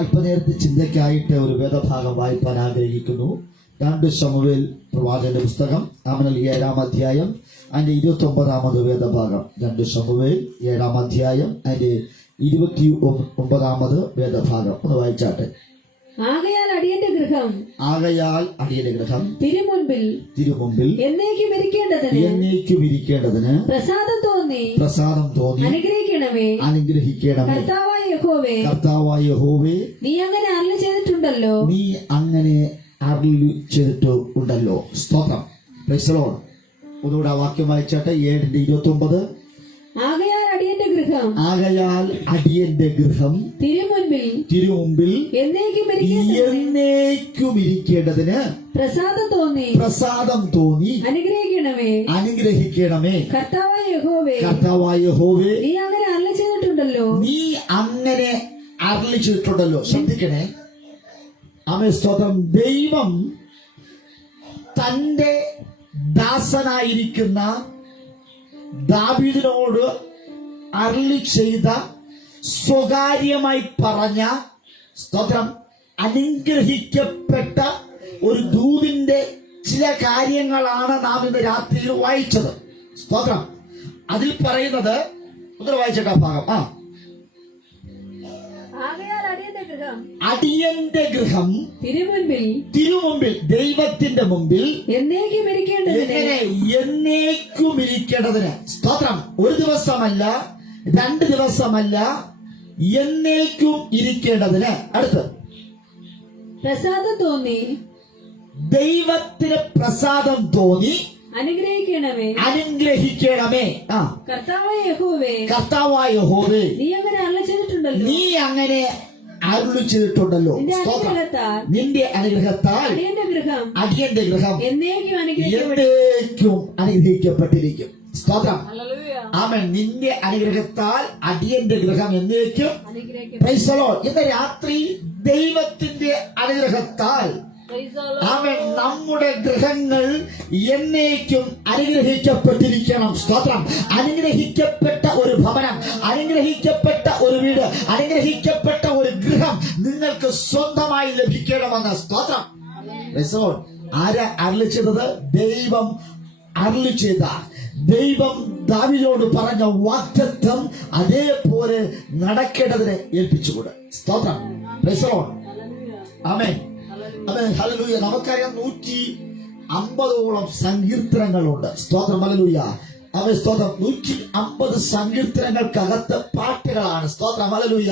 അല്പനേരത്തെ ചിന്തയ്ക്കായിട്ട് ഒരു വേദഭാഗം വായിപ്പാൻ ആഗ്രഹിക്കുന്നു. 2 ശമൂവേൽ പ്രവാചകന്റെ പുസ്തകം 7-ാം അധ്യായം അതിന്റെ 29ാമത് വേദഭാഗം. 2 ശമൂവേൽ 7-ാം അധ്യായം അതിന്റെ 29ാമത് വേദഭാഗം ഒന്ന് വായിച്ചാട്ടെ. ആകയാൽ അടിയന്റെ ഗൃഹം തിരുമുമ്പിൽ എന്നേക്കും ഇരിക്കേണ്ടതിന് പ്രസാദം തോന്നി അനുഗ്രഹിക്കണമേ. കർത്താവായ യഹോവേ, നീ അങ്ങനെ അരുളി ചെയ്തിട്ടുണ്ടല്ലോ. സ്തോത്രം. Price the Lord. ഒന്നുകൂടെ ആ വാക്യം വായിച്ചാട്ടെ. 7:29. ആകയാൽ അടിയന്റെ ഗൃഹം തിരുമുമ്പിൽ എന്നേക്കും ഇരിക്കേണ്ടതിന് പ്രസാദം തോന്നി അനുഗ്രഹിക്കണമേ. കർത്താവായ യഹോവേ, നീ അങ്ങനെ അരുളി ചെയ്തിട്ടുണ്ടല്ലോ. ശ്രദ്ധിക്കണേ. ആമേൻ. സ്തോത്രം. ദൈവം തന്റെ ദാസനായിരിക്കുന്ന ദാവീദിനോട് അരുളി ചെയ്ത, സ്വകാര്യമായി പറഞ്ഞ, സ്തോത്രം, അനുഗ്രഹിക്കപ്പെട്ട ഒരു ദൂതിന്റെ ചില കാര്യങ്ങളാണ് നാം ഇന്ന് രാത്രിയിൽ വായിച്ചത്. സ്തോത്രം. അതിൽ പറയുന്നത് ഒന്ന് വായിച്ചേട്ടാ ഭാഗം. അടിയന്റെ ഗൃഹം തിരുമുമ്പിൽ ദൈവത്തിന്റെ മുമ്പിൽ എന്നേക്കും ഇരിക്കേണ്ടതിന്. സ്തോത്രം. ഒരു ദിവസമല്ല, 2 ദിവസമല്ല, എന്നേക്കും ഇരിക്കേണ്ടതിന്. അടുത്ത് പ്രസാദം തോന്നി, ദൈവത്തിന് പ്രസാദം തോന്നി അനുഗ്രഹിക്കണമേ. കർത്താവായ യഹോവേ, നീ അങ്ങനെ അരുളി ചെയ്തിട്ടുണ്ടല്ലോ. നിന്റെ അനുഗ്രഹത്താൽ അടിയന്റെ ഗൃഹം എന്നേക്കും അനുഗ്രഹിക്കപ്പെട്ടിരിക്കും. സ്തോത്രം. ആമേൻ. നിന്റെ അനുഗ്രഹത്താൽ അടിയന്റെ ഗൃഹം എന്നേക്കും. Price the Lord. ഇന്ന് രാത്രി ദൈവത്തിന്റെ അനുഗ്രഹത്താൽ ആമേൻ നമ്മുടെ ഗൃഹങ്ങൾ എന്നേക്കും അനുഗ്രഹിക്കപ്പെട്ടിരിക്കണം. സ്തോത്രം. അനുഗ്രഹിക്കപ്പെട്ട ഒരു ഭവനം, അനുഗ്രഹിക്കപ്പെട്ട ഒരു വീട്, അനുഗ്രഹിക്കപ്പെട്ട ഒരു ഗൃഹം നിങ്ങൾക്ക് സ്വന്തമായി ലഭിക്കണമെന്ന്. സ്തോത്രം. ആരാ അരുളി ചെയ്തത്? ദൈവം അരുളി ചെയ്ത, ദൈവം ദാവീദിനോട് പറഞ്ഞ വാഗ്ദത്തം അതേപോലെ നടക്കേണ്ടതിനെ ഏൽപ്പിച്ചുകൂടെ. സ്തോത്രം. Price the Lord. Amen. Hallelujah. നമുക്കറിയാം 150ഓളം സങ്കീർത്തനങ്ങളുണ്ട്. സ്തോത്രം. ഹല്ലേലൂയ. സ്തോത്രം. 150 സങ്കീർത്തനങ്ങൾക്കകത്ത് പാട്ടുകളാണ്. സ്തോത്രം. ഹല്ലേലൂയ.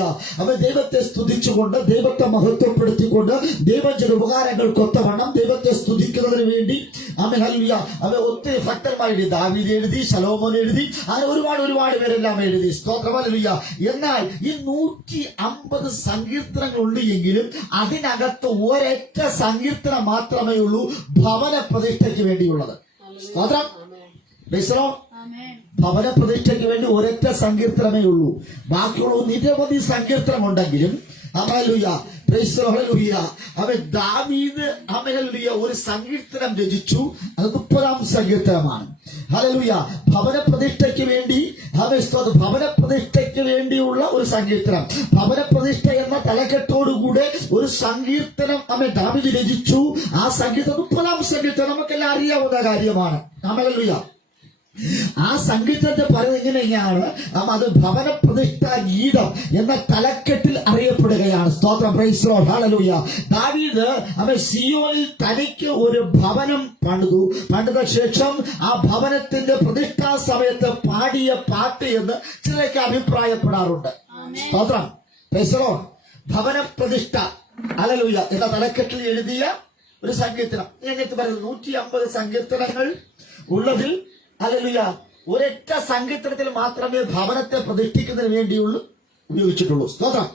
ദൈവത്തെ സ്തുതിച്ചുകൊണ്ട്, ദൈവത്തെ മഹത്വപ്പെടുത്തിക്കൊണ്ട്, ദൈവം ചെയ്ത ഉപകാരങ്ങൾക്കൊത്തവണ്ണം ദൈവത്തെ സ്തുതിക്കുന്നതിന് വേണ്ടി ആമേൻ. ഹല്ലേലൂയ. ഒത്തിരി ഭക്തന്മാർ എഴുതി. ദാവീദ് എഴുതി, ശലോമോൻ എഴുതി, അങ്ങനെ ഒരുപാട് പേരെല്ലാം എഴുതി. സ്തോത്രം. ഹല്ലേലൂയ. എന്നാൽ ഈ 150 സങ്കീർത്തനങ്ങളുണ്ട് എങ്കിലും അതിനകത്ത് ഒരൊറ്റ സങ്കീർത്തനം മാത്രമേ ഉള്ളൂ ഭവന പ്രതിഷ്ഠയ്ക്ക് വേണ്ടിയുള്ളത്. സ്തോത്രം. ഭവന പ്രതിഷ്ഠയ്ക്ക് വേണ്ടി ഒരൊറ്റ സങ്കീർത്തനമേ ഉള്ളൂ. ബാക്കിയുള്ള നിരവധി സങ്കീർത്തനമുണ്ടെങ്കിലും ദാവീദ് ഒരു സങ്കീർത്തനം രചിച്ചു. അത് 30ാം സങ്കീർത്തനമാണ്. ഹല്ലേലൂയ. ഭവന പ്രതിഷ്ഠയ്ക്ക് വേണ്ടിയുള്ള ഒരു സങ്കീർത്തനം, ഭവന പ്രതിഷ്ഠ എന്ന തലക്കെട്ടോടുകൂടെ ഒരു സങ്കീർത്തനം ദാവീദ് രചിച്ചു. ആ സങ്കീർത്തനം 30ാം സങ്കീർത്തനം നമുക്കെല്ലാം അറിയാവുന്ന കാര്യമാണ്. ഹല്ലേലൂയ. ആ സങ്കീർത്തനത്തെ പറയുന്നത് ഇങ്ങനെയാണ്. അത് ഭവന പ്രതിഷ്ഠാ ഗീതം എന്ന തലക്കെട്ടിൽ അറിയപ്പെടുകയാണ്. സ്തോത്രം. Price the lord. ഹല്ലേലൂയ. ദാവീദ് സിയോനിൽ തനിക്ക് ഒരു ഭവനം പണിത ശേഷം ആ ഭവനത്തിന്റെ പ്രതിഷ്ഠാ സമയത്ത് പാടിയ പാട്ട് എന്ന് ചിലർക്ക് അഭിപ്രായപ്പെടാറുണ്ട്. സ്തോത്രം. Price the Lord. ഭവന പ്രതിഷ്ഠ ഹല്ലേലൂയ എന്ന തലക്കെട്ടിൽ എഴുതിയ ഒരു സങ്കീർത്തനം. എന്നിട്ട് പറയുന്നത് 150 സങ്കീർത്തനങ്ങൾ ഉള്ളതിൽ ഹല്ലേലൂയ ഒരൊറ്റ സങ്കീർത്തനത്തിൽ മാത്രമേ ഭവനത്തെ പ്രതിഷ്ഠിക്കുന്നതിന് വേണ്ടിയുള്ളൂ ഉപയോഗിച്ചിട്ടുള്ളൂ. സ്തോത്രം.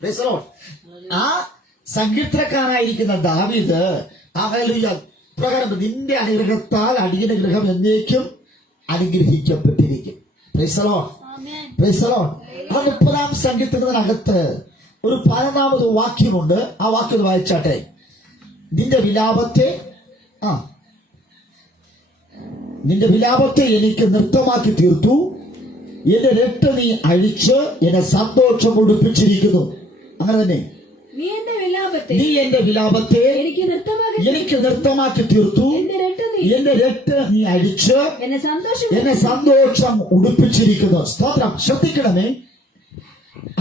Price the Lord. ആ സങ്കീർത്തനക്കാരായിരിക്കുന്ന ദാവീദ് ഹല്ലേലൂയ പ്രകാരം നിന്റെ അനുഗ്രഹത്താൽ അടിയന്റെ ഗൃഹം എന്നേക്കും അനുഗ്രഹിക്കപ്പെട്ടിരിക്കും. Praise the lord. Praise the lord. 30ാം സങ്കീർത്തനത്തിനകത്ത് ഒരു 11ാമത് വാക്യമുണ്ട്. ആ വാക്യം വായിച്ചാട്ടെ. നിന്റെ വിലാപത്തെ നിന്റെ വിലാപത്തെ എനിക്ക് നൃത്തമാക്കി തീർത്തു, എന്റെ രട്ട് നീ അഴിച്ച് എന്നെ സന്തോഷം ഉടുപ്പിച്ചിരിക്കുന്നു. അങ്ങനെ തന്നെ നീ എന്റെ വിലാപത്തെ എനിക്ക് നൃത്തമാക്കി തീർത്തു, എന്റെ രട്ട് നീ അഴിച്ച് എന്നെ സന്തോഷം ഉടുപ്പിച്ചിരിക്കുന്നു. സ്തോത്രം. ശ്രദ്ധിക്കണമേ.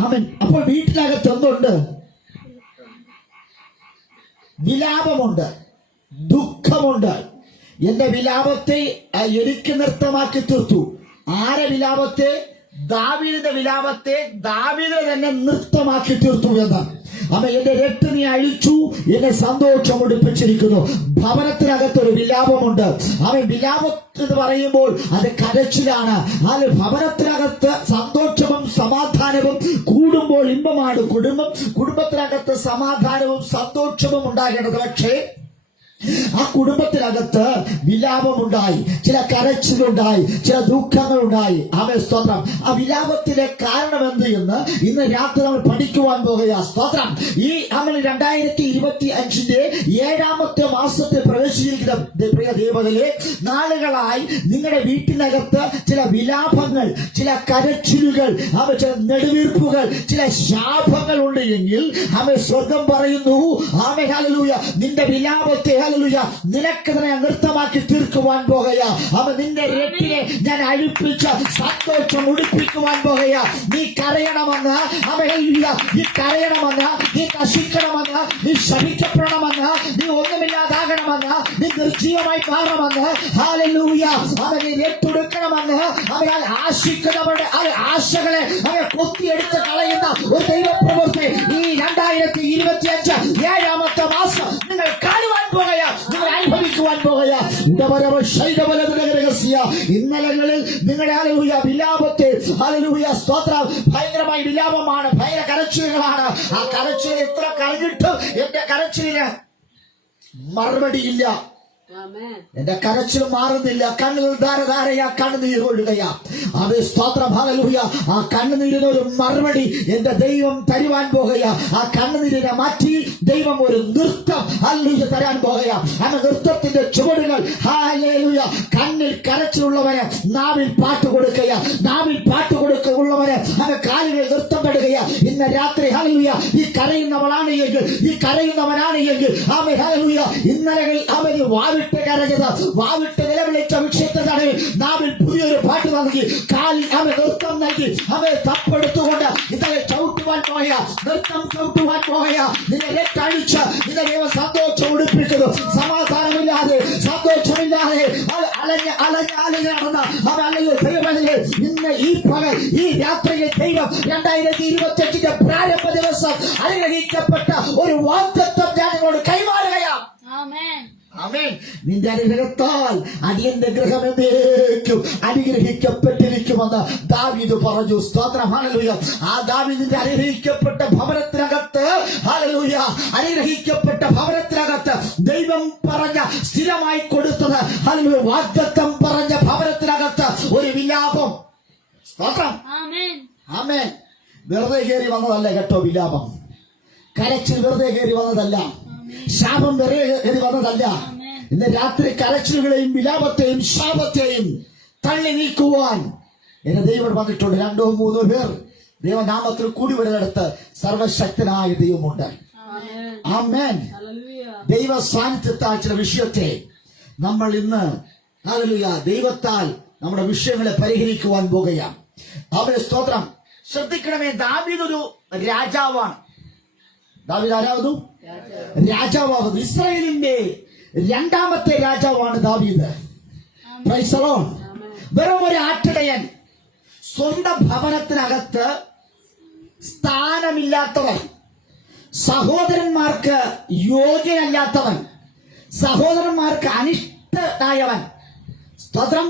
ആമേൻ. അപ്പോൾ വീട്ടിനകത്ത് എന്തുണ്ട്? വിലാപമുണ്ട്, ദുഃഖമുണ്ട്. എന്റെ വിലാപത്തെ എനിക്ക് നൃത്തമാക്കി തീർത്തു. ആരെ വിലാപത്തെ? ദാവീദിന്റെ വിലാപത്തെ ദാവീദ് തന്നെ നൃത്തമാക്കി തീർത്തു എന്നാണ്. അമ്മ എന്റെ രട്ട് നീ അഴിച്ചു, എന്നെ സന്തോഷം ഉടുപ്പിച്ചിരിക്കുന്നു. ഭവനത്തിനകത്തൊരു വിലാപമുണ്ട്. അവൻ വിലാപം എന്ന് പറയുമ്പോൾ അത് കരച്ചിലാണ്. ആ ഭവനത്തിനകത്ത് സന്തോഷവും സമാധാനവും കൂടുമ്പോൾ ഇമ്പമാണ് കുടുംബത്തിനകത്ത് സമാധാനവും സന്തോഷവും ഉണ്ടാകേണ്ടത്. പക്ഷേ ആ കുടുംബത്തിനകത്ത് വിലാപമുണ്ടായി, ചില കരച്ചിലുണ്ടായി, ചില ദുഃഖങ്ങളുണ്ടായി. ആമേൻ. സ്തോത്രം. ആ വിലാപത്തിന്റെ കാരണം എന്ത് എന്ന് ഇന്ന് രാത്രി നമ്മൾ പഠിക്കുവാൻ പോകുക. സ്തോത്രം. ഈ നമ്മൾ 2025 7ാമത്തെ മാസത്തിൽ പ്രവേശിച്ചിരിക്കുന്ന പ്രിയ ദൈവത്തിലെ നാളുകളായി നിങ്ങളുടെ വീട്ടിനകത്ത് ചില വിലാപങ്ങൾ, ചില കരച്ചിലുകൾ, ചില നെടുവീർപ്പുകൾ, ചില ശാപങ്ങൾ ഉണ്ട് എങ്കിൽ ആമേൻ, സ്വർഗം പറയുന്നു ആമേൻ, ഹല്ലേലൂയ, നിന്റെ വിലാപത്തെ ഹല്ലേലൂയ നിനക്ക് തന്നെ നൃത്തമാക്കി തീർക്കുവാൻ പോകുക. അവൻ നിന്റെ രട്ടിനെ ഞാൻ അഴിപ്പിച്ച് സന്തോഷം ഉടുപ്പിക്കുവാൻ പോകുക. നീ കരയണമെന്ന്, ഹല്ലേലൂയ, നീ കരയണമെന്ന്, നീ നശിക്കണമെന്ന്, നീ ശപിക്കപ്പെടണമെന്ന്, നീ ഒന്നുമില്ലാതാകണമെന്ന്, നീ നിർജീവമായി മാറണമെന്ന്, ഹല്ലേലൂയ, അവൻ നീ രട്ടുടുക്കണമെന്ന് അവൻ ആശിക്കുന്നവരുടെ ആശകളെ അവൻ കൊത്തിയെടുത്ത് കളയുന്ന ഒരു ദൈവപ്രവൃത്തി ഈ 2025 7ാമത്തെ മാസം നിങ്ങൾ കാണുവാൻ പോകുക, നിങ്ങൾ അനുഭവിക്കുവാൻ പോകുക. ഇന്നലകളിൽ നിങ്ങളുടെ ഹല്ലേലൂയ വിലാപത്തെ, ഹല്ലേലൂയ, സ്തോത്രം, ഭയങ്കരമായ വിലാപമാണ്, ഭയങ്കര കരച്ചിലുകളാണ്. ആ കരച്ചിൽ എത്ര കരഞ്ഞിട്ടും എന്റെ കരച്ചിലിന് മറുപടിയില്ല. എന്റെ കരച്ചിൽ മാറുന്നില്ല. കണ്ണുകൾ ധാരധാരയാ കണ്ണുനീർ ഒഴുകയാ. അത് സ്തോത്രം. ഹല്ലേലൂയ. ആ കണ്ണുനീരിന് ഒരു മറുപടി എന്റെ ദൈവം തരുവാൻ പോകുക. ആ കണ്ണുനീരിനെ മാറ്റി ദൈവം ഒരു നൃത്തം ഹല്ലേലൂയ തരാൻ പോകുക. ആ നൃത്തത്തിന്റെ ചുവടുകൾ ഹല്ലേലൂയ. കണ്ണിൽ കരച്ചിലുള്ളവന് നാവിൽ പാട്ട് കൊടുക്കുക, നാവിൽ പാട്ട് കൊടുക്കുള്ളവന് അവന് കാലുകൾ നൃത്തം പെടുകയാ. ഇന്ന് രാത്രി ഹല്ലേലൂയ ഈ കരയുന്നവളാണ് എങ്കിൽ, ഈ കരയുന്നവനാണ് എങ്കിൽ ആമേൻ, ഹല്ലേലൂയ, ഇന്നലകൾ അവന് വാവിട്ട് കരഞ്ഞത്, വാവിട്ട് നിലവിളിച്ച വിഷയത്തിലാണ് നാവിൽ പുതിയൊരു പാട്ട് നൽകി, കാലിൽ അവൻ നൃത്തം നൽകി, അവൻ തപ്പെടുത്തുകൊണ്ട് ഇന്നലെ ചവിട്ടുവാൻ പോയ, നൃത്തം ചവിട്ടുവാൻ പോയ നിന്നെ രട്ടഴിച്ച് നിന്നെ ദൈവം സന്തോഷം ഉടുപ്പിക്കുന്നു. സമാധാനമില്ലാതെ, സന്തോഷമില്ലാതെ അലഞ്ഞ് നടന്ന അവൻ അല്ലെങ്കിൽ ദൈവമല്ലേ ഇന്ന് ഈ പകൽ ഈ രാത്രിയിൽ ദൈവം 2025 പ്രാരംഭ ദിവസം അനുഗ്രഹിക്കപ്പെട്ട ഒരു വാഗ്ദത്തം ഞാൻ നിങ്ങളോട് കൈമാറുകയാണ്. ആമേൻ. നിന്റെ അനുഗ്രഹത്താൽ അടിയന്റെ ഗൃഹം എന്നേക്കും അനുഗ്രഹിക്കപ്പെട്ടിരിക്കുമെന്ന് ദാവീദ് പറഞ്ഞു. സ്തോത്രം. ഹല്ലേലൂയ. ആ ദാവീദിന്റെ അനുഗ്രഹിക്കപ്പെട്ട ഭവനത്തിനകത്ത്, ഹല്ലേലൂയ, അനുഗ്രഹിക്കപ്പെട്ട ഭവനത്തിനകത്ത് ദൈവം പറഞ്ഞ സ്ഥിരമായി കൊടുത്തത്, ഹല്ലേലൂയ, വാഗ്ദത്തം പറഞ്ഞ ഭവനത്തിനകത്ത് ഒരു വിലാപം. സ്തോത്രം. ആമേൻ. വെറുതെ കയറി വന്നതല്ല കേട്ടോ വിലാപം. കരച്ചിൽ വെറുതെ കയറി വന്നതല്ല, ശാപം വെറുതെ കയറി വന്നതല്ല. ഇന്ന് രാത്രി കരച്ചിലുകളെയും വിലാപത്തെയും ശാപത്തെയും തള്ളി നീക്കുവാൻ എന്റെ ദൈവം വന്നിട്ടുണ്ട്. 2-3 പേർ ദൈവനാമത്തിൽ കൂടി വരുന്നിടത്ത് സർവശക്തനായ ദൈവമുണ്ട്. ആമേൻ. ദൈവ സാന്നിധ്യത്താൽ ചില വിഷയത്തെ നമ്മൾ ഇന്ന് ഹല്ലേലൂയ ദൈവത്താൽ നമ്മുടെ വിഷയങ്ങളെ പരിഹരിക്കുവാൻ പോകുകയാണ്. അവന്റെ സ്തോത്രം. ശ്രദ്ധിക്കണമേ, ദാവീദ് ഒരു രാജാവാണ്. ദാവീദ് ആരാവുന്നു? രാജാവാകുന്നു. ഇസ്രായേലിന്റെ 2ാമത്തെ രാജാവാണ് ദാവീദ്. Price the Lord. വെറും ഒരു ആട്ടിടയൻ, സ്വന്തം ഭവനത്തിനകത്ത് സ്ഥാനമില്ലാത്തവൻ, സഹോദരന്മാർക്ക് യോഗ്യനല്ലാത്തവൻ, സഹോദരന്മാർക്ക് അനിഷ്ടനായവൻ. സ്തോത്രം.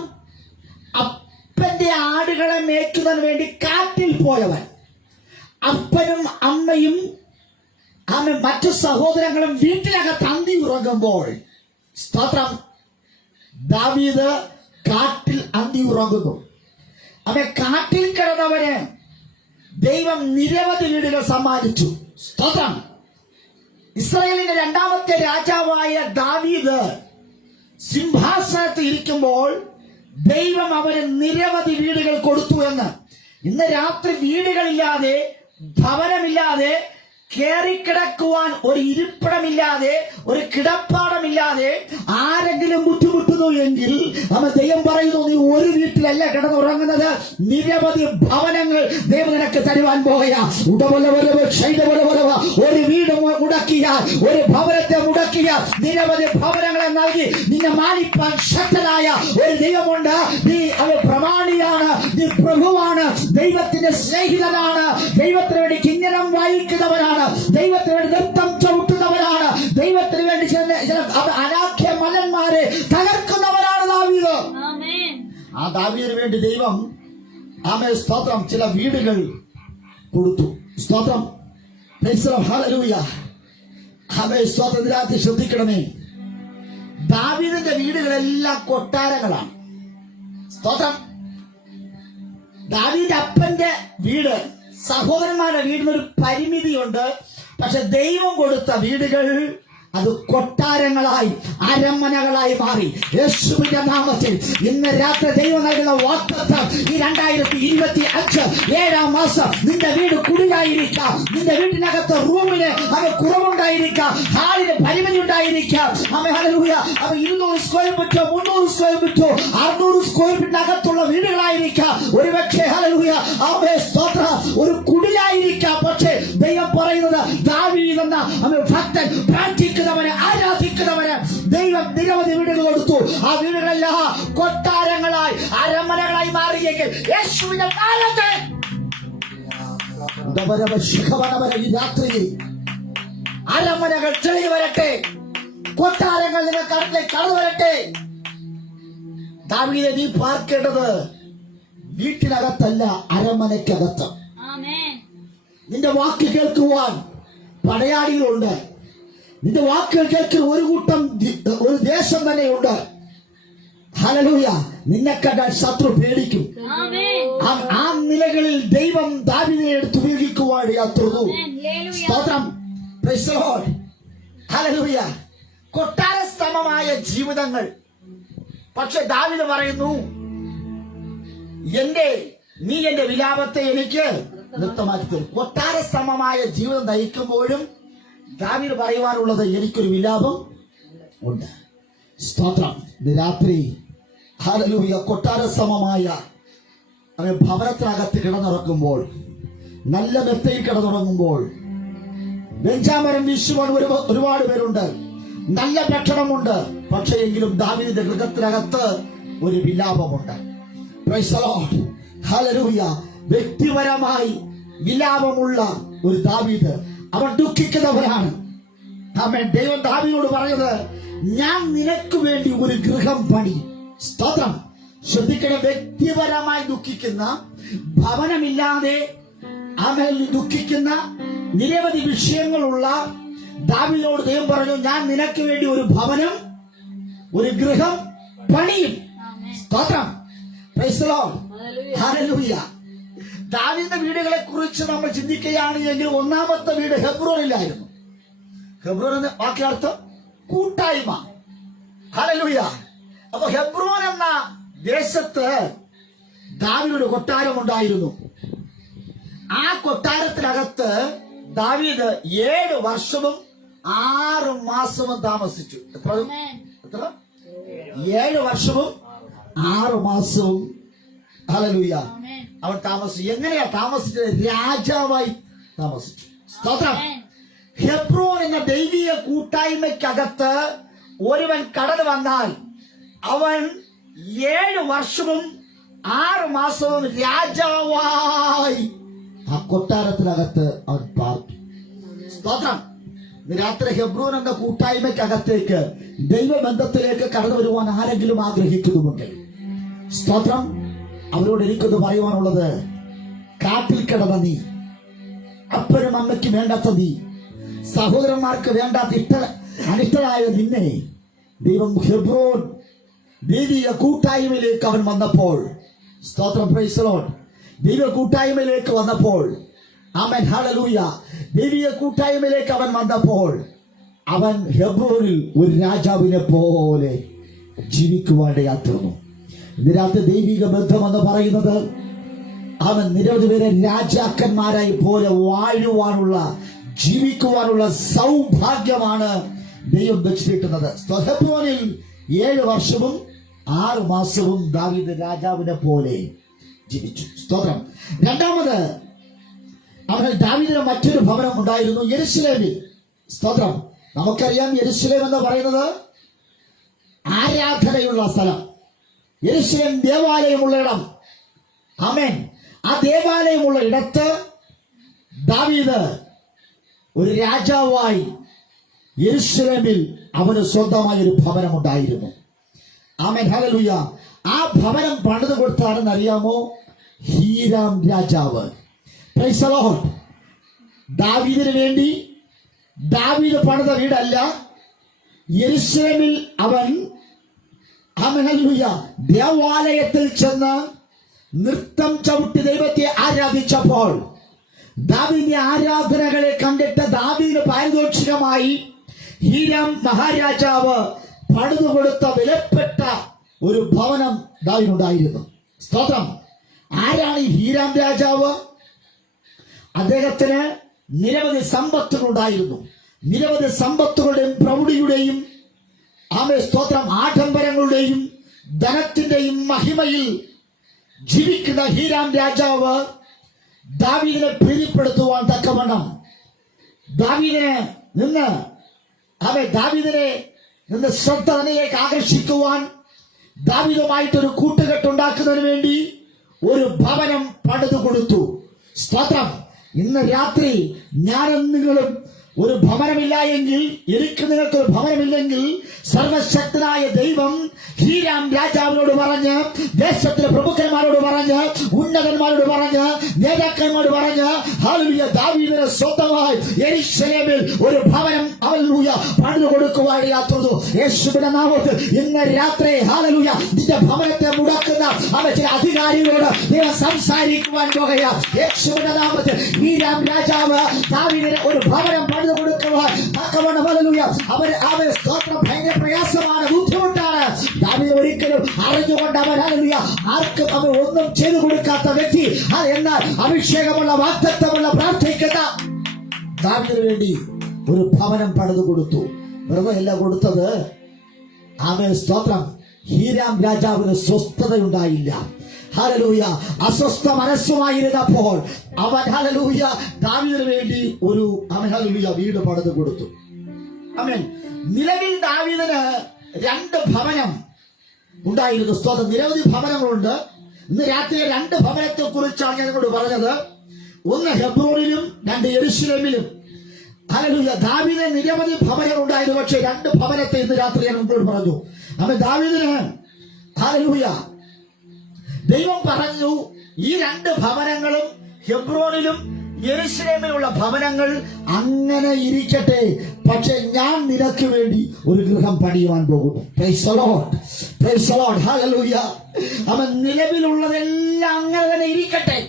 അപ്പന്റെ ആടുകളെ മേയ്ക്കുവാൻ വേണ്ടി കാട്ടിൽ പോയവൻ. അപ്പനും അമ്മയും മറ്റു സഹോദരങ്ങളും വീട്ടിനകത്ത് അന്തി ഉറങ്ങുമ്പോൾ, സ്തോത്രം, ദാവീദ് കാട്ടിൽ അന്തി ഉറങ്ങുന്നു. അവൻ കാട്ടിൽ കിടന്നവന് ദൈവം നിരവധി വീടുകൾ സമ്മാനിച്ചു. സ്തോത്രം. ഇസ്രായേലിന്റെ 2ാമത്തെ രാജാവായ ദാവീദ് സിംഹാസനത്തിൽ ഇരിക്കുമ്പോൾ ദൈവം അവന് നിരവധി വീടുകൾ കൊടുത്തു എന്ന്. ഇന്ന് രാത്രി വീടുകളില്ലാതെ, ഭവനമില്ലാതെ, കേറിക്കിടക്കുവാൻ ഒരു ഇരിപ്പിടമില്ലാതെ, ഒരു കിടപ്പാടമില്ലാതെ ആരെങ്കിലും ബുദ്ധിമുട്ടുന്നു എങ്കിൽ നമ്മൾ ദൈവം പറയുന്നു, നീ ഒരു വീട്ടിലല്ല കിടന്നുറങ്ങുന്നത്, നിരവധി ഭവനങ്ങൾ ദൈവം നിനക്ക് തരുവാൻ പോകുക. ഒരു വീട് മുടക്കിയാൽ, ഒരു ഭവനത്തെ മുടക്കിയാൽ നിരവധി ഭവനങ്ങളെ നൽകി നിന്നെ മാനിപ്പാൻ ശക്തനായ ഒരു ദൈവമുണ്ട്. നീ അത് പ്രമാണിയാണ്, നീ പ്രഭുവാണ്, ദൈവത്തിന്റെ സ്നേഹിതനാണ്, ദൈവത്തിന് വേണ്ടി കിന്നരം വായിക്കുന്നവനാണ്, ദൈവത്തിന് വേണ്ടി നൃത്തം ചവിട്ടുന്നവനാണ്, ദൈവത്തിന് വേണ്ടി അനാഖ്യ മലന്മാരെ തകർക്കുന്നവനാണ് ദാവീദ്. ആ ദാവീദിന് വേണ്ടി ദൈവം സ്തോത്രം ചില വീടുകൾ കൊടുത്തു. സ്തോത്രം, ഹല്ലേലൂയ. സ്തോത്രം. രാത്രി ശ്രദ്ധിക്കണമേ, ദാവീദിന്റെ വീടുകളെല്ലാം കൊട്ടാരങ്ങളാണ്. സ്തോത്രം. ദാവീദിന്റെ അപ്പന്റെ വീട്, സഹോദരന്മാരുടെ വീടിനൊരു പരിമിതിയുണ്ട്. പക്ഷെ ദൈവം കൊടുത്ത വീടുകൾ അത് കൊട്ടാരങ്ങളായി, അരമനകളായി മാറി. യേശുവിന്റെ നാമത്തിൽ ഇന്ന് രാത്രി ദൈവം നൽകുന്ന വാഗ്ദത്തം, ഈ 2025 7-ാം മാസം നിന്റെ വീട് കുടിലായിരിക്കാം, നിന്റെ വീട്ടിനകത്ത് റൂമിന് അത് കുറവുണ്ടായിരിക്കാം, ഹാളിന് പരിമിതി ഉണ്ടായിരിക്കാം. ഹല്ലേലൂയ. 200 square ഫീറ്റോ 300 square ഫീറ്റോ 600 square ഫീറ്റിനകത്തുള്ള വീടുകളായിരിക്കാം. ഒരുപക്ഷെ ഹല്ലേലൂയ സ്തോത്രം ഒരു കുടിലായിരിക്കാം. പക്ഷേ ദൈവം പറയുന്നത്, ദാവീദ് എന്ന ഭക്തൻ പ്രാർത്ഥിക്കുന്നവന്, ആരാധിക്കുന്നവന് ദൈവം നിരവധി വീടുകൾ കൊടുത്തു. ആ വീടുകളെല്ലാം കൊട്ടാരങ്ങളായി, അരമനകളായി മാറിയെങ്കിൽ യേശുവിന്റെ കാലത്ത് ഈ രാത്രി അരമനകൾ തെളിഞ്ഞു വരട്ടെ, കൊട്ടാരങ്ങൾ നിങ്ങൾ കടന്നു വരട്ടെ. ദാവീദേ, നീ പാർക്കേണ്ടത് വീട്ടിനകത്തല്ല, അരമനയ്ക്കകത്ത്. നിന്റെ വാക്ക് കേൾക്കുവാൻ പടയാളികളുണ്ട്. നിന്റെ വാക്കുകൾ കേൾക്കുന്ന ഒരു കൂട്ടം, ഒരു ദേശം തന്നെയുണ്ട്. ഹല്ലേലൂയ. നിന്നെ കണ്ടാൽ ശത്രു പേടിക്കും. ആ നിലകളിൽ ദൈവം ദാവീദിനെ എടുത്ത് ഉപയോഗിക്കുവാൻ യാത്രൂ. സ്തോത്രം. Price the lord. ഹല്ലേലൂയ. കൊട്ടാര സമമായ ജീവിതങ്ങൾ. പക്ഷെ ദാവീദ് പറയുന്നു, നീ എന്റെ വിലാപത്തെ എനിക്ക് നൃത്തമാക്കി തരും. കൊട്ടാര സമമായ ജീവിതം നയിക്കുമ്പോഴും ദാവീദ് പറയുവാനുള്ളത്, എനിക്കൊരു വിലാപം ഉണ്ട്. സ്തോത്രം. രാത്രി ഹല്ലേലൂയ കൊട്ടാര സമമായ ഭവനത്തിനകത്ത് കിടന്നുറങ്ങുമ്പോൾ, നല്ല മെത്തയിൽ കിടന്നുറങ്ങുമ്പോൾ, ബെഞ്ചാമരം വീശുവാൻ ഒരുപാട് പേരുണ്ട്, നല്ല ഭക്ഷണമുണ്ട്. പക്ഷേ എങ്കിലും ദാവീദിന്റെ ഗൃഹത്തിനകത്ത് ഒരു വിലാപമുണ്ട്. Praise the lord. ഹല്ലേലൂയ. വ്യക്തിപരമായി വിലാപമുള്ള ഒരു ദാവീദ്, അവൻ ദുഃഖിക്കുന്നവരാണ്. ആമേൻ. ദൈവം ദാവീദിനോട് പറഞ്ഞത്, ഞാൻ നിനക്ക് വേണ്ടി ഒരു ഗൃഹം പണി. സ്തോത്രം. ശ്രദ്ധിക്കണം, വ്യക്തിപരമായി ദുഃഖിക്കുന്ന, ഭവനമില്ലാതെ ആമേൻ ദുഃഖിക്കുന്ന നിരവധി വിഷയങ്ങളുള്ള ദാവീദിനോട് ദൈവം പറഞ്ഞു, ഞാൻ നിനക്ക് വേണ്ടി ഒരു ഭവനം, ഒരു ഗൃഹം പണിയും. സ്തോത്രം. Price the lord. ഹല്ലേലൂയ. ദാവീദിന്റെ വീടുകളെ കുറിച്ച് നമ്മൾ ചിന്തിക്കുകയാണ് എങ്കിൽ, ഒന്നാമത്തെ വീട് ഹെബ്രോനിലായിരുന്നു. ഹെബ്രോൻ എന്ന വാക്കർത്ഥം കൂട്ടായ്മ. ഹല്ലേലൂയ. അപ്പൊ ഹെബ്രോൻ എന്ന ദേശത്ത് ദാവീദിന്റെ കൊട്ടാരമുണ്ടായിരുന്നു. ആ കൊട്ടാരത്തിനകത്ത് ദാവീദ് 7 വർഷവും 6 മാസവും താമസിച്ചു. എത്ര? 7 വർഷവും 6 മാസവും. ഹല്ലേലൂയ. അവൻ താമസിച്ചു. എങ്ങനെയാ താമസിച്ചത്? രാജാവായി താമസിച്ചു. സ്തോത്രം. ഹെബ്രോൻ എന്ന ദൈവീയ കൂട്ടായ്മയ്ക്കകത്ത് ഒരുവൻ കടന്നു വന്നാൽ അവൻ 7 വർഷവും 6 മാസവും രാജാവായി ആ കൊട്ടാരത്തിനകത്ത് അവൻ പാർത്തു. സ്തോത്രം. രാത്രി ഹെബ്രോൻ എന്ന കൂട്ടായ്മയ്ക്കകത്തേക്ക്, ദൈവബന്ധത്തിലേക്ക് കടന്നു വരുവാൻ ആരെങ്കിലും ആഗ്രഹിക്കുന്നുമുണ്ട്. സ്തോത്രം. അവരോട് എനിക്കൊന്ന് പറയുവാനുള്ളത്, കാട്ടിൽ കിടന്ന നീ, അപ്പനും അമ്മയ്ക്ക് വേണ്ടാത്ത നീ, സഹോദരന്മാർക്ക് വേണ്ടാത്ത അനിഷ്ടരായ നിന്നെ ദൈവം ഹെബ്രോൻ ദൈവിക കൂട്ടായ്മയിലേക്ക് അവൻ വന്നപ്പോൾ, സ്തോത്രം. Price the Lord. ദൈവിക കൂട്ടായ്മയിലേക്ക് വന്നപ്പോൾ, ആമേൻ, ഹല്ലേലൂയ. ദൈവിക കൂട്ടായ്മയിലേക്ക് അവൻ വന്നപ്പോൾ അവൻ ഹെബ്രോനിൽ ഒരു രാജാവിനെ പോലെ ജീവിക്കുവാനിടയായി തീർന്നു. ഇതിനകത്ത് ദൈവിക ബന്ധം എന്ന് പറയുന്നത് അവൻ നിരവധി പേരെ രാജാക്കന്മാരായി പോലെ വാഴുവാനുള്ള ജീവിക്കുവാനുള്ള സൗഭാഗ്യമാണ് ദൈവം വെച്ചിരിക്കുന്നത്. ഹെബ്രോനിൽ 7 വർഷവും 6 മാസവും ദാവീദ് രാജാവിനെ പോലെ ജീവിച്ചു. സ്തോത്രം. രണ്ടാമത് അവന് ദാവീദിന് മറ്റൊരു ഭവനം ഉണ്ടായിരുന്നു യെരൂശലേമിൽ. സ്തോത്രം. നമുക്കറിയാം യെരൂശലേം എന്ന് പറയുന്നത് ആരാധനയുള്ള സ്ഥലം, യെരൂശലേം ദേവാലയമുള്ള ഇടം. ആമേൻ. ആ ദേവാലയമുള്ള ഇടത്ത് ദാവീദ് ഒരു രാജാവായി യെരൂശലേമിൽ അവന് സ്വന്തമായ ഒരു ഭവനം ഉണ്ടായിരുന്നു. ആമേൻ. ഹല്ലേലൂയ. ആ ഭവനം പണിത് കൊടുത്താണെന്ന് അറിയാമോ? ഹീരാം രാജാവ്. Price the Lord. ദാവീദിന് വേണ്ടി ദാവീദ് പണിത വീടല്ല, യെരൂശലേമിൽ അവൻ ആമേൻ ഹല്ലേലൂയ ദേവാലയത്തിൽ ചെന്ന് നൃത്തം ചവിട്ടി ദൈവത്തെ ആരാധിച്ചപ്പോൾ ദാവീദിന്റെ ആരാധനകളെ കണ്ടിട്ട് ദാവീദിന് പാരിതോഷികമായി ഹീരാം മഹാരാജാവ് പണിതു കൊടുത്ത വിലപ്പെട്ട ഒരു ഭവനം ദാവീദിനുണ്ടായിരുന്നു. സ്തോത്രം. ആരാണ് ഈ ഹീരാം രാജാവ്? അദ്ദേഹത്തിന് നിരവധി സമ്പത്തുകളുണ്ടായിരുന്നു. നിരവധി സമ്പത്തുകളുടെയും പ്രൗഢിയുടെയും ആമേ സ്തോത്രം ആഡംബരങ്ങളുടെയും ധനത്തിന്റെയും മഹിമയിൽ ജീവിക്കുന്ന ഹീരാം രാജാവ് ദാവീദിനെ പ്രീതിപ്പെടുത്തുവാൻ തക്കവണ്ണം ദാവീദിനെ നിന്ന് ശ്രദ്ധ തന്നിലേക്ക് ആകർഷിക്കുവാൻ ദാവീദുമായിട്ടൊരു കൂട്ടുകെട്ടുണ്ടാക്കുന്നതിന് വേണ്ടി ഒരു ഭവനം പണിതു കൊടുത്തു. സ്തോത്രം. ഇന്ന് രാത്രി ഞാനും നിങ്ങളും ഒരു ഭവനമില്ല എങ്കിൽ, എനിക്ക് നിങ്ങൾക്കൊരു ഭവനമില്ലെങ്കിൽ, സർവശക്തനായ ദൈവം ഹീരാം രാജാവിനോട് പറഞ്ഞ്, ദേശത്തിലെ പ്രമുഖന്മാരോട് പറഞ്ഞ്, ഉന്നതന്മാരോട് പറഞ്ഞ്, നേതാക്കന്മാരോട് പറഞ്ഞ്, ഹല്ലേലൂയ ദാവീദിന് സ്വന്തമായി യെരൂശലേമിൽ ഒരു ഭവനം ഹല്ലേലൂയ പണിതു കൊടുക്കുവാൻ യാത്രതു. യേശുവിന്റെ നാമത്തിൽ ഇന്ന് രാത്രി ഹല്ലേലൂയ നിന്റെ ഭവനത്തെ മുടക്കുന്ന ചില അധികാരികളോട് ദൈവം സംസാരിക്കുവാൻ പോകുക. യേശുവിന്റെ നാമത്തിൽ ഹീരാം രാജാവ് ദാവീദിന് ഒരു ഭവനം കൊടുക്കുവാൻ അവൻ സ്തോത്രം ഭയങ്കര പ്രയാസമാണ്, ബുദ്ധിമുട്ടാണ്. ദാവീദ് ഒരിക്കലും അറിഞ്ഞുകൊണ്ട് അവൻ ആർക്കും അവൻ ഒന്നും ചെയ്തു കൊടുക്കാത്ത വ്യക്തി. എന്നാൽ അഭിഷേകമുള്ള വാഗ്ദത്തമുള്ള പ്രാർത്ഥിക്കുന്ന ദാവീദിന് വേണ്ടി ഒരു ഭവനം പണിതു കൊടുത്തു. വെറുതെ അല്ല കൊടുത്തത്. അവൻ സ്തോത്രം ഹീരാം രാജാവിന് സ്വസ്ഥതയുണ്ടായില്ല. ഹല്ലേലൂയ. അസ്വസ്ഥ മനസ്സുമായിരുന്നപ്പോൾ അവൻ ഹല്ലേലൂയ ദാവീദിന് വേണ്ടി ഒരു ഹല്ലേലൂയ വീട് പണിത് കൊടുത്തു. ആമേൻ. നിലവിൽ ദാവീദിന് 2 ഭവനം ഉണ്ടായിരുന്നു. സ്തോത്രം. നിരവധി ഭവനങ്ങളുണ്ട്. ഇന്ന് രാത്രി 2 ഭവനത്തെ കുറിച്ചാണ് ഞാൻ നിങ്ങളോട് പറഞ്ഞത്. ഒന്ന് ഹെബ്രോനിലും 2 യെരൂശലേമിലും. ഹല്ലേലൂയ. ദാവീദിന് നിരവധി ഭവനങ്ങൾ ഉണ്ടായിരുന്നു. പക്ഷേ 2 ഭവനത്തെ ഇന്ന് രാത്രി ഞാൻ നിങ്ങളോട് പറഞ്ഞു. ആമേൻ. ദാവീദിന് ഹല്ലേലൂയ ദൈവം പറഞ്ഞു, ഈ 2 ഭവനങ്ങളും ഹെബ്രോനിലും യെരൂശലേമിലുള്ള ഭവനങ്ങൾ അങ്ങനെ ഇരിക്കട്ടെ, പക്ഷെ ഞാൻ നിനക്ക് വേണ്ടി ഒരു ഗൃഹം പണിയുവാൻ പോകുന്നു. Price the lord. Praise the lord. Hallelujah. അവൻ നിലവിലുള്ളതെല്ലാം അങ്ങനെ തന്നെ ഇരിക്കട്ടെ.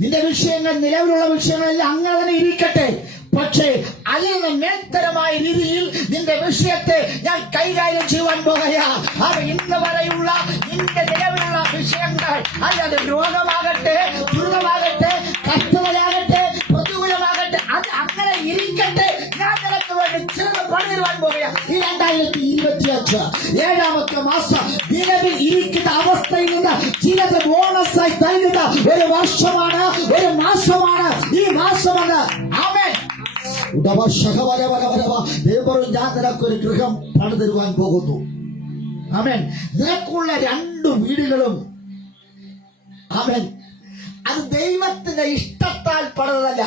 നിന്റെ വിഷയങ്ങൾ, നിലവിലുള്ള വിഷയങ്ങളെല്ലാം അങ്ങനെ തന്നെ ഇരിക്കട്ടെ. പക്ഷേ അതിൽ നിന്ന് മേൽത്തരമായ രീതിയിൽ നിന്റെ വിഷയത്തെ ഞാൻ കൈകാര്യം ചെയ്യുവാൻ പോകുകയാ. അത് ഇന്ന് വരെയുള്ള നിന്റെ നിലവിലുള്ള വിഷയങ്ങൾ, അത് രോഗമാകട്ടെ, ദുരിതമാകട്ടെ, കഷ്ടതയാകട്ടെ, പ്രതികൂലമാകട്ടെ, അത് അങ്ങനെ ഇരിക്കട്ടെ. ഞാൻ നിനക്ക് വേണ്ടി ചിലത് പണിതിരുവാൻ പോകുകയാ. ഈ 2025 7ാമത്തെ മാസം നിലവിൽ ഇരിക്കുന്ന അവസ്ഥയിൽ നിന്ന് ചിലത് ബോണസായി നൽകുന്ന ഒരു വർഷമാണ്, ഒരു മാസമാണ് ഈ മാസമാണ്. ആമേൻ. ഞാൻ നിനക്കൊരു ഗൃഹം പണിതരുവാൻ പോകുന്നു. ആമേൻ. നിനക്കുള്ള 2 വീടുകളും ആമേൻ അത് ദൈവത്തിന്റെ ഇഷ്ടത്താൽ പണിതല്ല.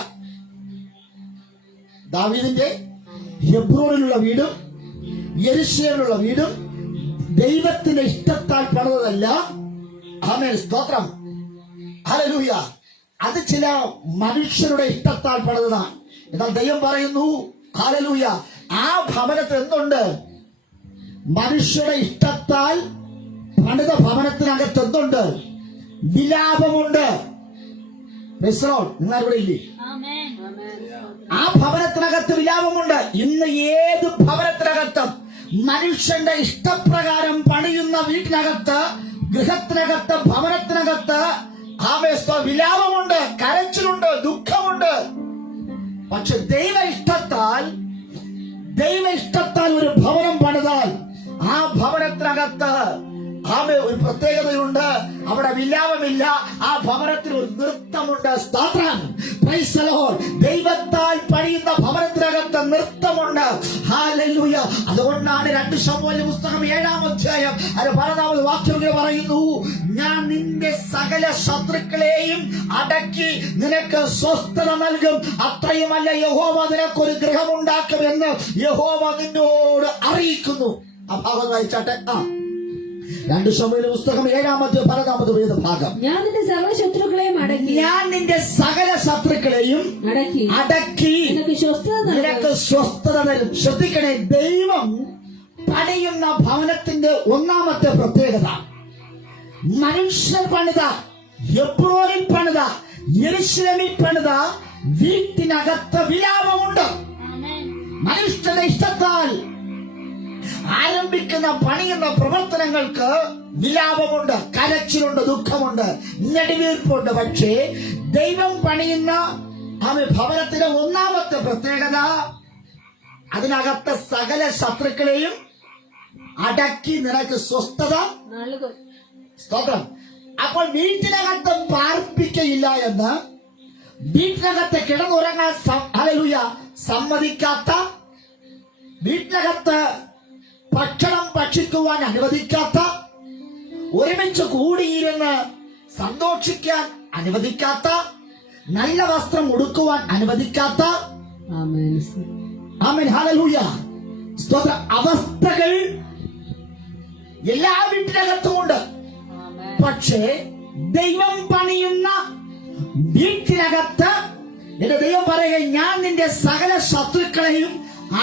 ദാവീദിന്റെ ഹെബ്രോനിലുള്ള വീടും യെരൂശലേമിലുള്ള വീടും ദൈവത്തിന്റെ ഇഷ്ടത്താൽ പണിതല്ല. ആമേൻ. സ്തോത്രം. ഹല്ലേലൂയ. അത് ചില മനുഷ്യരുടെ ഇഷ്ടത്താൽ പണിതതാണ്. എന്നാൽ ദൈവം പറയുന്നു ഹല്ലേലൂയ ആ ഭവനത്തിൽ എന്തുണ്ട്? മനുഷ്യരുടെ ഇഷ്ടത്താൽ പണിത ഭവനത്തിനകത്ത് എന്തുണ്ട്? വിലാപമുണ്ട്. നിങ്ങൾ ഇവിടെ ഇല്ലേ? ആ ഭവനത്തിനകത്ത് വിലാപമുണ്ട്. ഇന്ന് ഏത് ഭവനത്തിനകത്തും മനുഷ്യന്റെ ഇഷ്ടപ്രകാരം പണിയുന്ന വീട്ടിനകത്ത് ഗൃഹത്തിനകത്ത്, ഭവനത്തിനകത്ത് വിലാപമുണ്ട്, കരച്ചിലുണ്ട്, ദുഃഖമുണ്ട്. പക്ഷെ ദൈവ ഇഷ്ടത്താൽ ഒരു ഭവനം പണിതാൽ ആ ഭവനത്തിനകത്ത് ഒരു പ്രത്യേകതയുണ്ട്. അവിടെ വിലാപമില്ല. ആ ഭവനത്തിൽ ഒരു നൃത്തമുണ്ട്. സ്തോത്രം. Price the Lord. ദൈവത്താൽ പണിയുന്ന ഭവനത്തിനകത്ത് നൃത്തമുണ്ട്. ഹല്ലേലൂയ. അതുകൊണ്ടാണ് 2 ശമൂവേൽ പുസ്തകം 7-ാം അധ്യായം 12-ാമത് വാക്യം പറയുന്നു, ഞാൻ നിന്റെ സകല ശത്രുക്കളെയും അടക്കി നിനക്ക് സ്വസ്ഥത നൽകും. അത്രയുമല്ല, യഹോവ നിനക്കൊരു ഗൃഹമുണ്ടാക്കുമെന്ന് യഹോവ നിന്നോട് അറിയിക്കുന്നു. ആ ഭാഗം വായിച്ചാട്ടെ. 2 ശമൂവേൽ പുസ്തകം 7-ാം അധ്യായം 12-ാമത് വേദഭാഗം. ഞാൻ നിന്റെ സകല ശത്രുക്കളെയും അടക്കി അടക്കി നിനക്ക് സ്വസ്ഥത തരും. ശ്രദ്ധിക്കണേ, ദൈവം പണിയുന്ന ഭവനത്തിന്റെ ഒന്നാമത്തെ പ്രത്യേകത, മനുഷ്യർ പണിത, എബ്രോനിൽ പണിത, യെരൂശലേമിൽ പണിത വീട്ടിനകത്ത് വിലാപമുണ്ട്. മനുഷ്യരുടെ ഇഷ്ടത്താൽ ആരംഭിക്കുന്ന പണിയുന്ന പ്രവർത്തനങ്ങൾക്ക് വിലാപമുണ്ട്, കരച്ചിലുണ്ട്, ദുഃഖമുണ്ട്, നെടുവീർപ്പുണ്ട്. പക്ഷേ ദൈവം പണിയുന്ന ഭവനത്തിന്റെ ഒന്നാമത്തെ പ്രത്യേകത, അതിനകത്ത് സകല ശത്രുക്കളെയും അടക്കി നിനക്ക് സ്വസ്ഥത നൽകും. സ്തോത്രം. അപ്പോൾ വീട്ടിനകത്ത് പാർപ്പിക്കയില്ല എന്ന്, വീട്ടിനകത്ത് കിടന്നുറങ്ങാൻ സമ്മതിക്കാത്ത, വീട്ടിനകത്ത് ഭക്ഷണം ഭക്ഷിക്കുവാൻ അനുവദിക്കാത്ത, ഒരുമിച്ച് കൂടിയിരുന്ന് സന്തോഷിക്കാൻ അനുവദിക്കാത്ത, നല്ല വസ്ത്രം ഉടുക്കുവാൻ അനുവദിക്കാത്ത ആമേൻ ഹല്ലേലൂയ സ്തോത്ര അവസ്ഥകൾ എല്ലാ വീട്ടിനകത്തുമുണ്ട്. പക്ഷേ ദൈവം പണിയുന്ന വീട്ടിനകത്ത് എന്റെ ദൈവം പറയുക, ഞാൻ നിന്റെ സകല ശത്രുക്കളെയും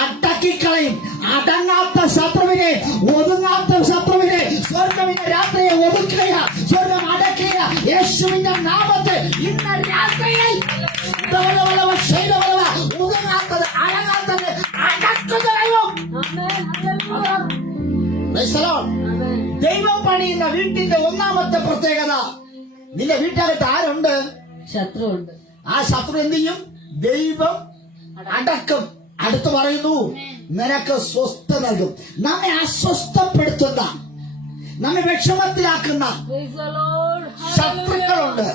അടക്കിക്കളയും. അടങ്ങാത്ത ശത്രുവിനെ, ഒതുങ്ങാത്ത ശത്രുവിനെ സ്വർഗമിന്റെ രാത്രിയെ ഒതുക്കുക, സ്വർഗം അടക്കുക. യേശുവിന്റെ നാമത്തിൽ ഇന്ന് രാത്രിയിൽ ഒതുങ്ങാത്തത്, അടങ്ങാത്തത് അടക്കുകയും. ദൈവം പണിയുന്ന വീട്ടിന്റെ ഒന്നാമത്തെ പ്രത്യേകത, നിന്റെ വീട്ടിനകത്ത് ആരുണ്ട്? ശത്രുണ്ട്. ആ ശത്രു എന്ത് ചെയ്യും? ദൈവം അടക്കും. അടുത്ത് പറയുന്നു, നിനക്ക് സ്വസ്ഥ നൽകും. നമ്മെ അസ്വസ്ഥപ്പെടുത്തുന്ന, നമ്മെ വിഷമത്തിലാക്കുന്ന ശത്രുക്കളുണ്ട്.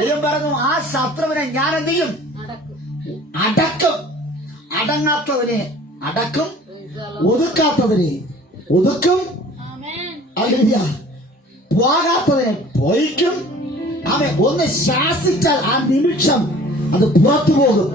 ദൈവം പറഞ്ഞു, ആ ശത്രുവിനെ ഞാൻ എന്ത് ചെയ്യും? അടക്കും. അടങ്ങാത്തതിനെ അടക്കും, ഒതുക്കാത്തതിനെ ഒതുക്കും, അല്ലെങ്കിൽ പോകാത്തതിനെ പോയിക്കും. അവൻ ഒന്ന് ശാസിച്ചാൽ ആ നിമിഷം അത് പുറത്തു പോകും.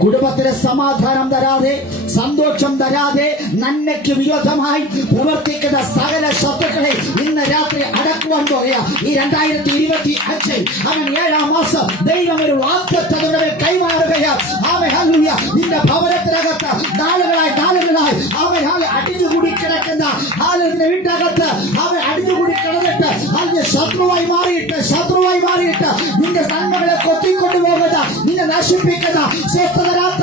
കുടുംബത്തിന് സമാധാനം തരാതെ, സന്തോഷം തരാതെ, നന്മയ്ക്ക് വിരോധമായി പ്രവർത്തിക്കുന്ന സകല ശത്രുക്കളെ ഇന്ന് രാത്രി അടക്കുവാൻ പോകുക. ഈ 2025 അവൻ 7-ാം മാസം ദൈവം ഒരു വാഗ്ദത്തം കൈമാറുകയാണ്. അവൻ ഹല്ലേലൂയ. നിന്റെ ഭവനത്തിനകത്ത് നാളുകളായി അവൻ അടിഞ്ഞുകൂടി കിടക്കുന്ന നിന്റെ വീട്ടിനകത്ത് അവൻ അടിഞ്ഞുകൂടി കിടന്നിട്ട് അതിന് ശത്രുവായി മാറിയിട്ട് നിന്റെ നന്മകളെ കൊത്തിക്കൊണ്ടുപോകുന്ന, നിന്നെ നശിപ്പിക്കുന്ന, സ്വസ്ഥതരാത്ത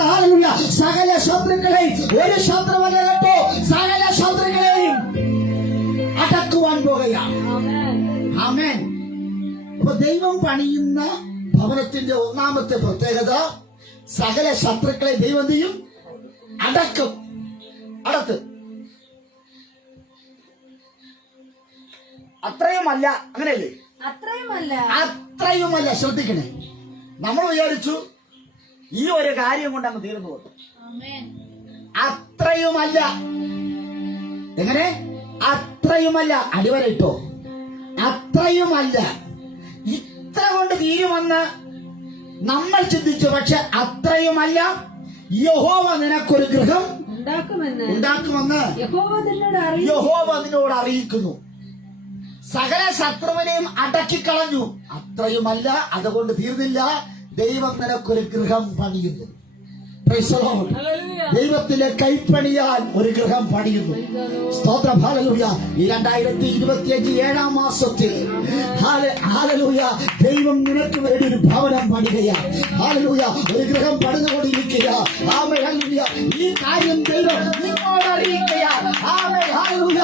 സകല ശത്രുക്കളെയും, ഒരു ശത്രുവല്ല കേട്ടോ, സകല ശത്രുക്കളെയും അടക്കുവാൻ പോകുകയാണ്. ആമേൻ. അപ്പൊ ദൈവം പണിയുന്ന ഭവനത്തിന്റെ ഒന്നാമത്തെ പ്രത്യേകത, സകല ശത്രുക്കളെ ദൈവം ചെയ്യും? അടക്കും. അടത്ത്. അത്രയുമല്ല, അങ്ങനെയല്ലേ? അത്രയുമല്ല. ശ്രദ്ധിക്കണേ, നമ്മൾ വിചാരിച്ചു ഈ ഒരു കാര്യം കൊണ്ട് അങ്ങ് തീർന്നു പോകും. അത്രയുമല്ല. എങ്ങനെ? അത്രയുമല്ല. അടിവരയിട്ടോ. അത്രയുമല്ല. ഇത്ര കൊണ്ട് തീരുമെന്ന് നമ്മൾ ചിന്തിച്ചു. പക്ഷെ അത്രയുമല്ല. യഹോവ നിനക്കൊരു ഗൃഹം ഉണ്ടാക്കുമെന്ന് യഹോവ നിന്നോട് അറിയിക്കുന്നു. സകല ശത്രുവിനെയും അടക്കിക്കളഞ്ഞു. അത്രയുമല്ല, അതുകൊണ്ട് തീർന്നില്ല. ദൈവം നിനക്കൊരു ഗൃഹം പണിയുന്നു. Praise the Lord. ദൈവത്തിലെ കൈപ്പണിയാൽ ഒരു ഗൃഹം പണിയുന്നു. സ്തോത്രം. ഹല്ലേലൂയ. ഈ 2025 7-ാം മാസത്തിൽ ഹല്ലേലൂയ ദൈവം നിനക്ക് വേണ്ടി ഒരു ഭവനം പണിയുകയാണ്. ഹല്ലേലൂയ. ഒരു ഗൃഹം പണിതുകൊണ്ടിരിക്കുക. ആമേൻ. ഹല്ലേലൂയ. ഈ കാര്യം ദൈവം നിന്നോട് അറിയിക്കുകയാണ്. ആമേൻ. ഹല്ലേലൂയ.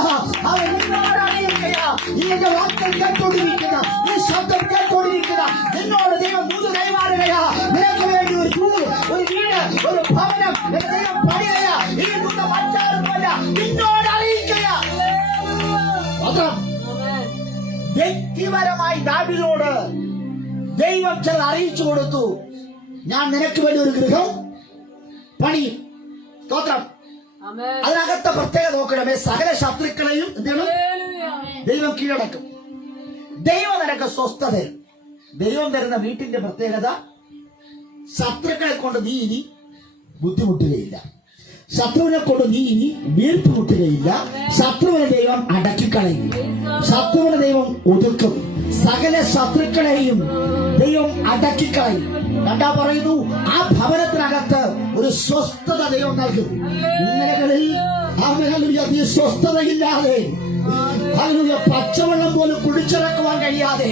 അവൻ നിന്നോട് അറിയിക്കുകയാണ്. ഈ വാക്യം കേട്ടുകൊണ്ടിരിക്കുക, ഈ ശബ്ദം കേട്ടുകൊണ്ടിരിക്കുക, നിന്നോട് ദൈവം ദൂത് കൈമാറുകയാ. നിനക്ക് വേണ്ടി ഒരു വീട്, ഒരു ഭവനം ദൈവം പണിയുകയാ. ഈ ദൂത് മറ്റാരുമല്ല, നിന്നോട് അറിയിക്കുകയാ. വ്യക്തിപരമായി ദാവീദിനോട് ദൈവം ചില അറിയിച്ചു കൊടുത്തു. ഞാൻ നിനക്ക് വേണ്ടി ഒരു ഗൃഹം പണിയും. സ്തോത്രം. അതിനകത്തെ പ്രത്യേകത നോക്കണമേ, സകല ശത്രുക്കളെയും എന്താണ് ദൈവം കീഴടക്കും. ദൈവം നിനക്ക് സ്വസ്ഥത. ദൈവം തരുന്ന വീട്ടിന്റെ പ്രത്യേകത, ശത്രുക്കളെ കൊണ്ട് നീ ഇനി ബുദ്ധിമുട്ടുകയില്ല. ശത്രുവിനെ കൊണ്ട് നീ ഇനി വീർപ്പുമുട്ടുകയില്ല. ശത്രുവിനെ ദൈവം അടക്കിക്കളയും. ശത്രുവിനെ ദൈവം ഒതുക്കും. സകല ശത്രുക്കളെയും ദൈവം അടക്കിക്കളയും. രണ്ടാ പറയുന്നു, ആ ഭവനത്തിനകത്ത് ഒരു സ്വസ്ഥത ദൈവം നൽകും. ഇന്നലകളിൽ നീ സ്വസ്ഥതയില്ലാതെ, പച്ചവെള്ളം പോലും കുടിച്ചിറക്കുവാൻ കഴിയാതെ,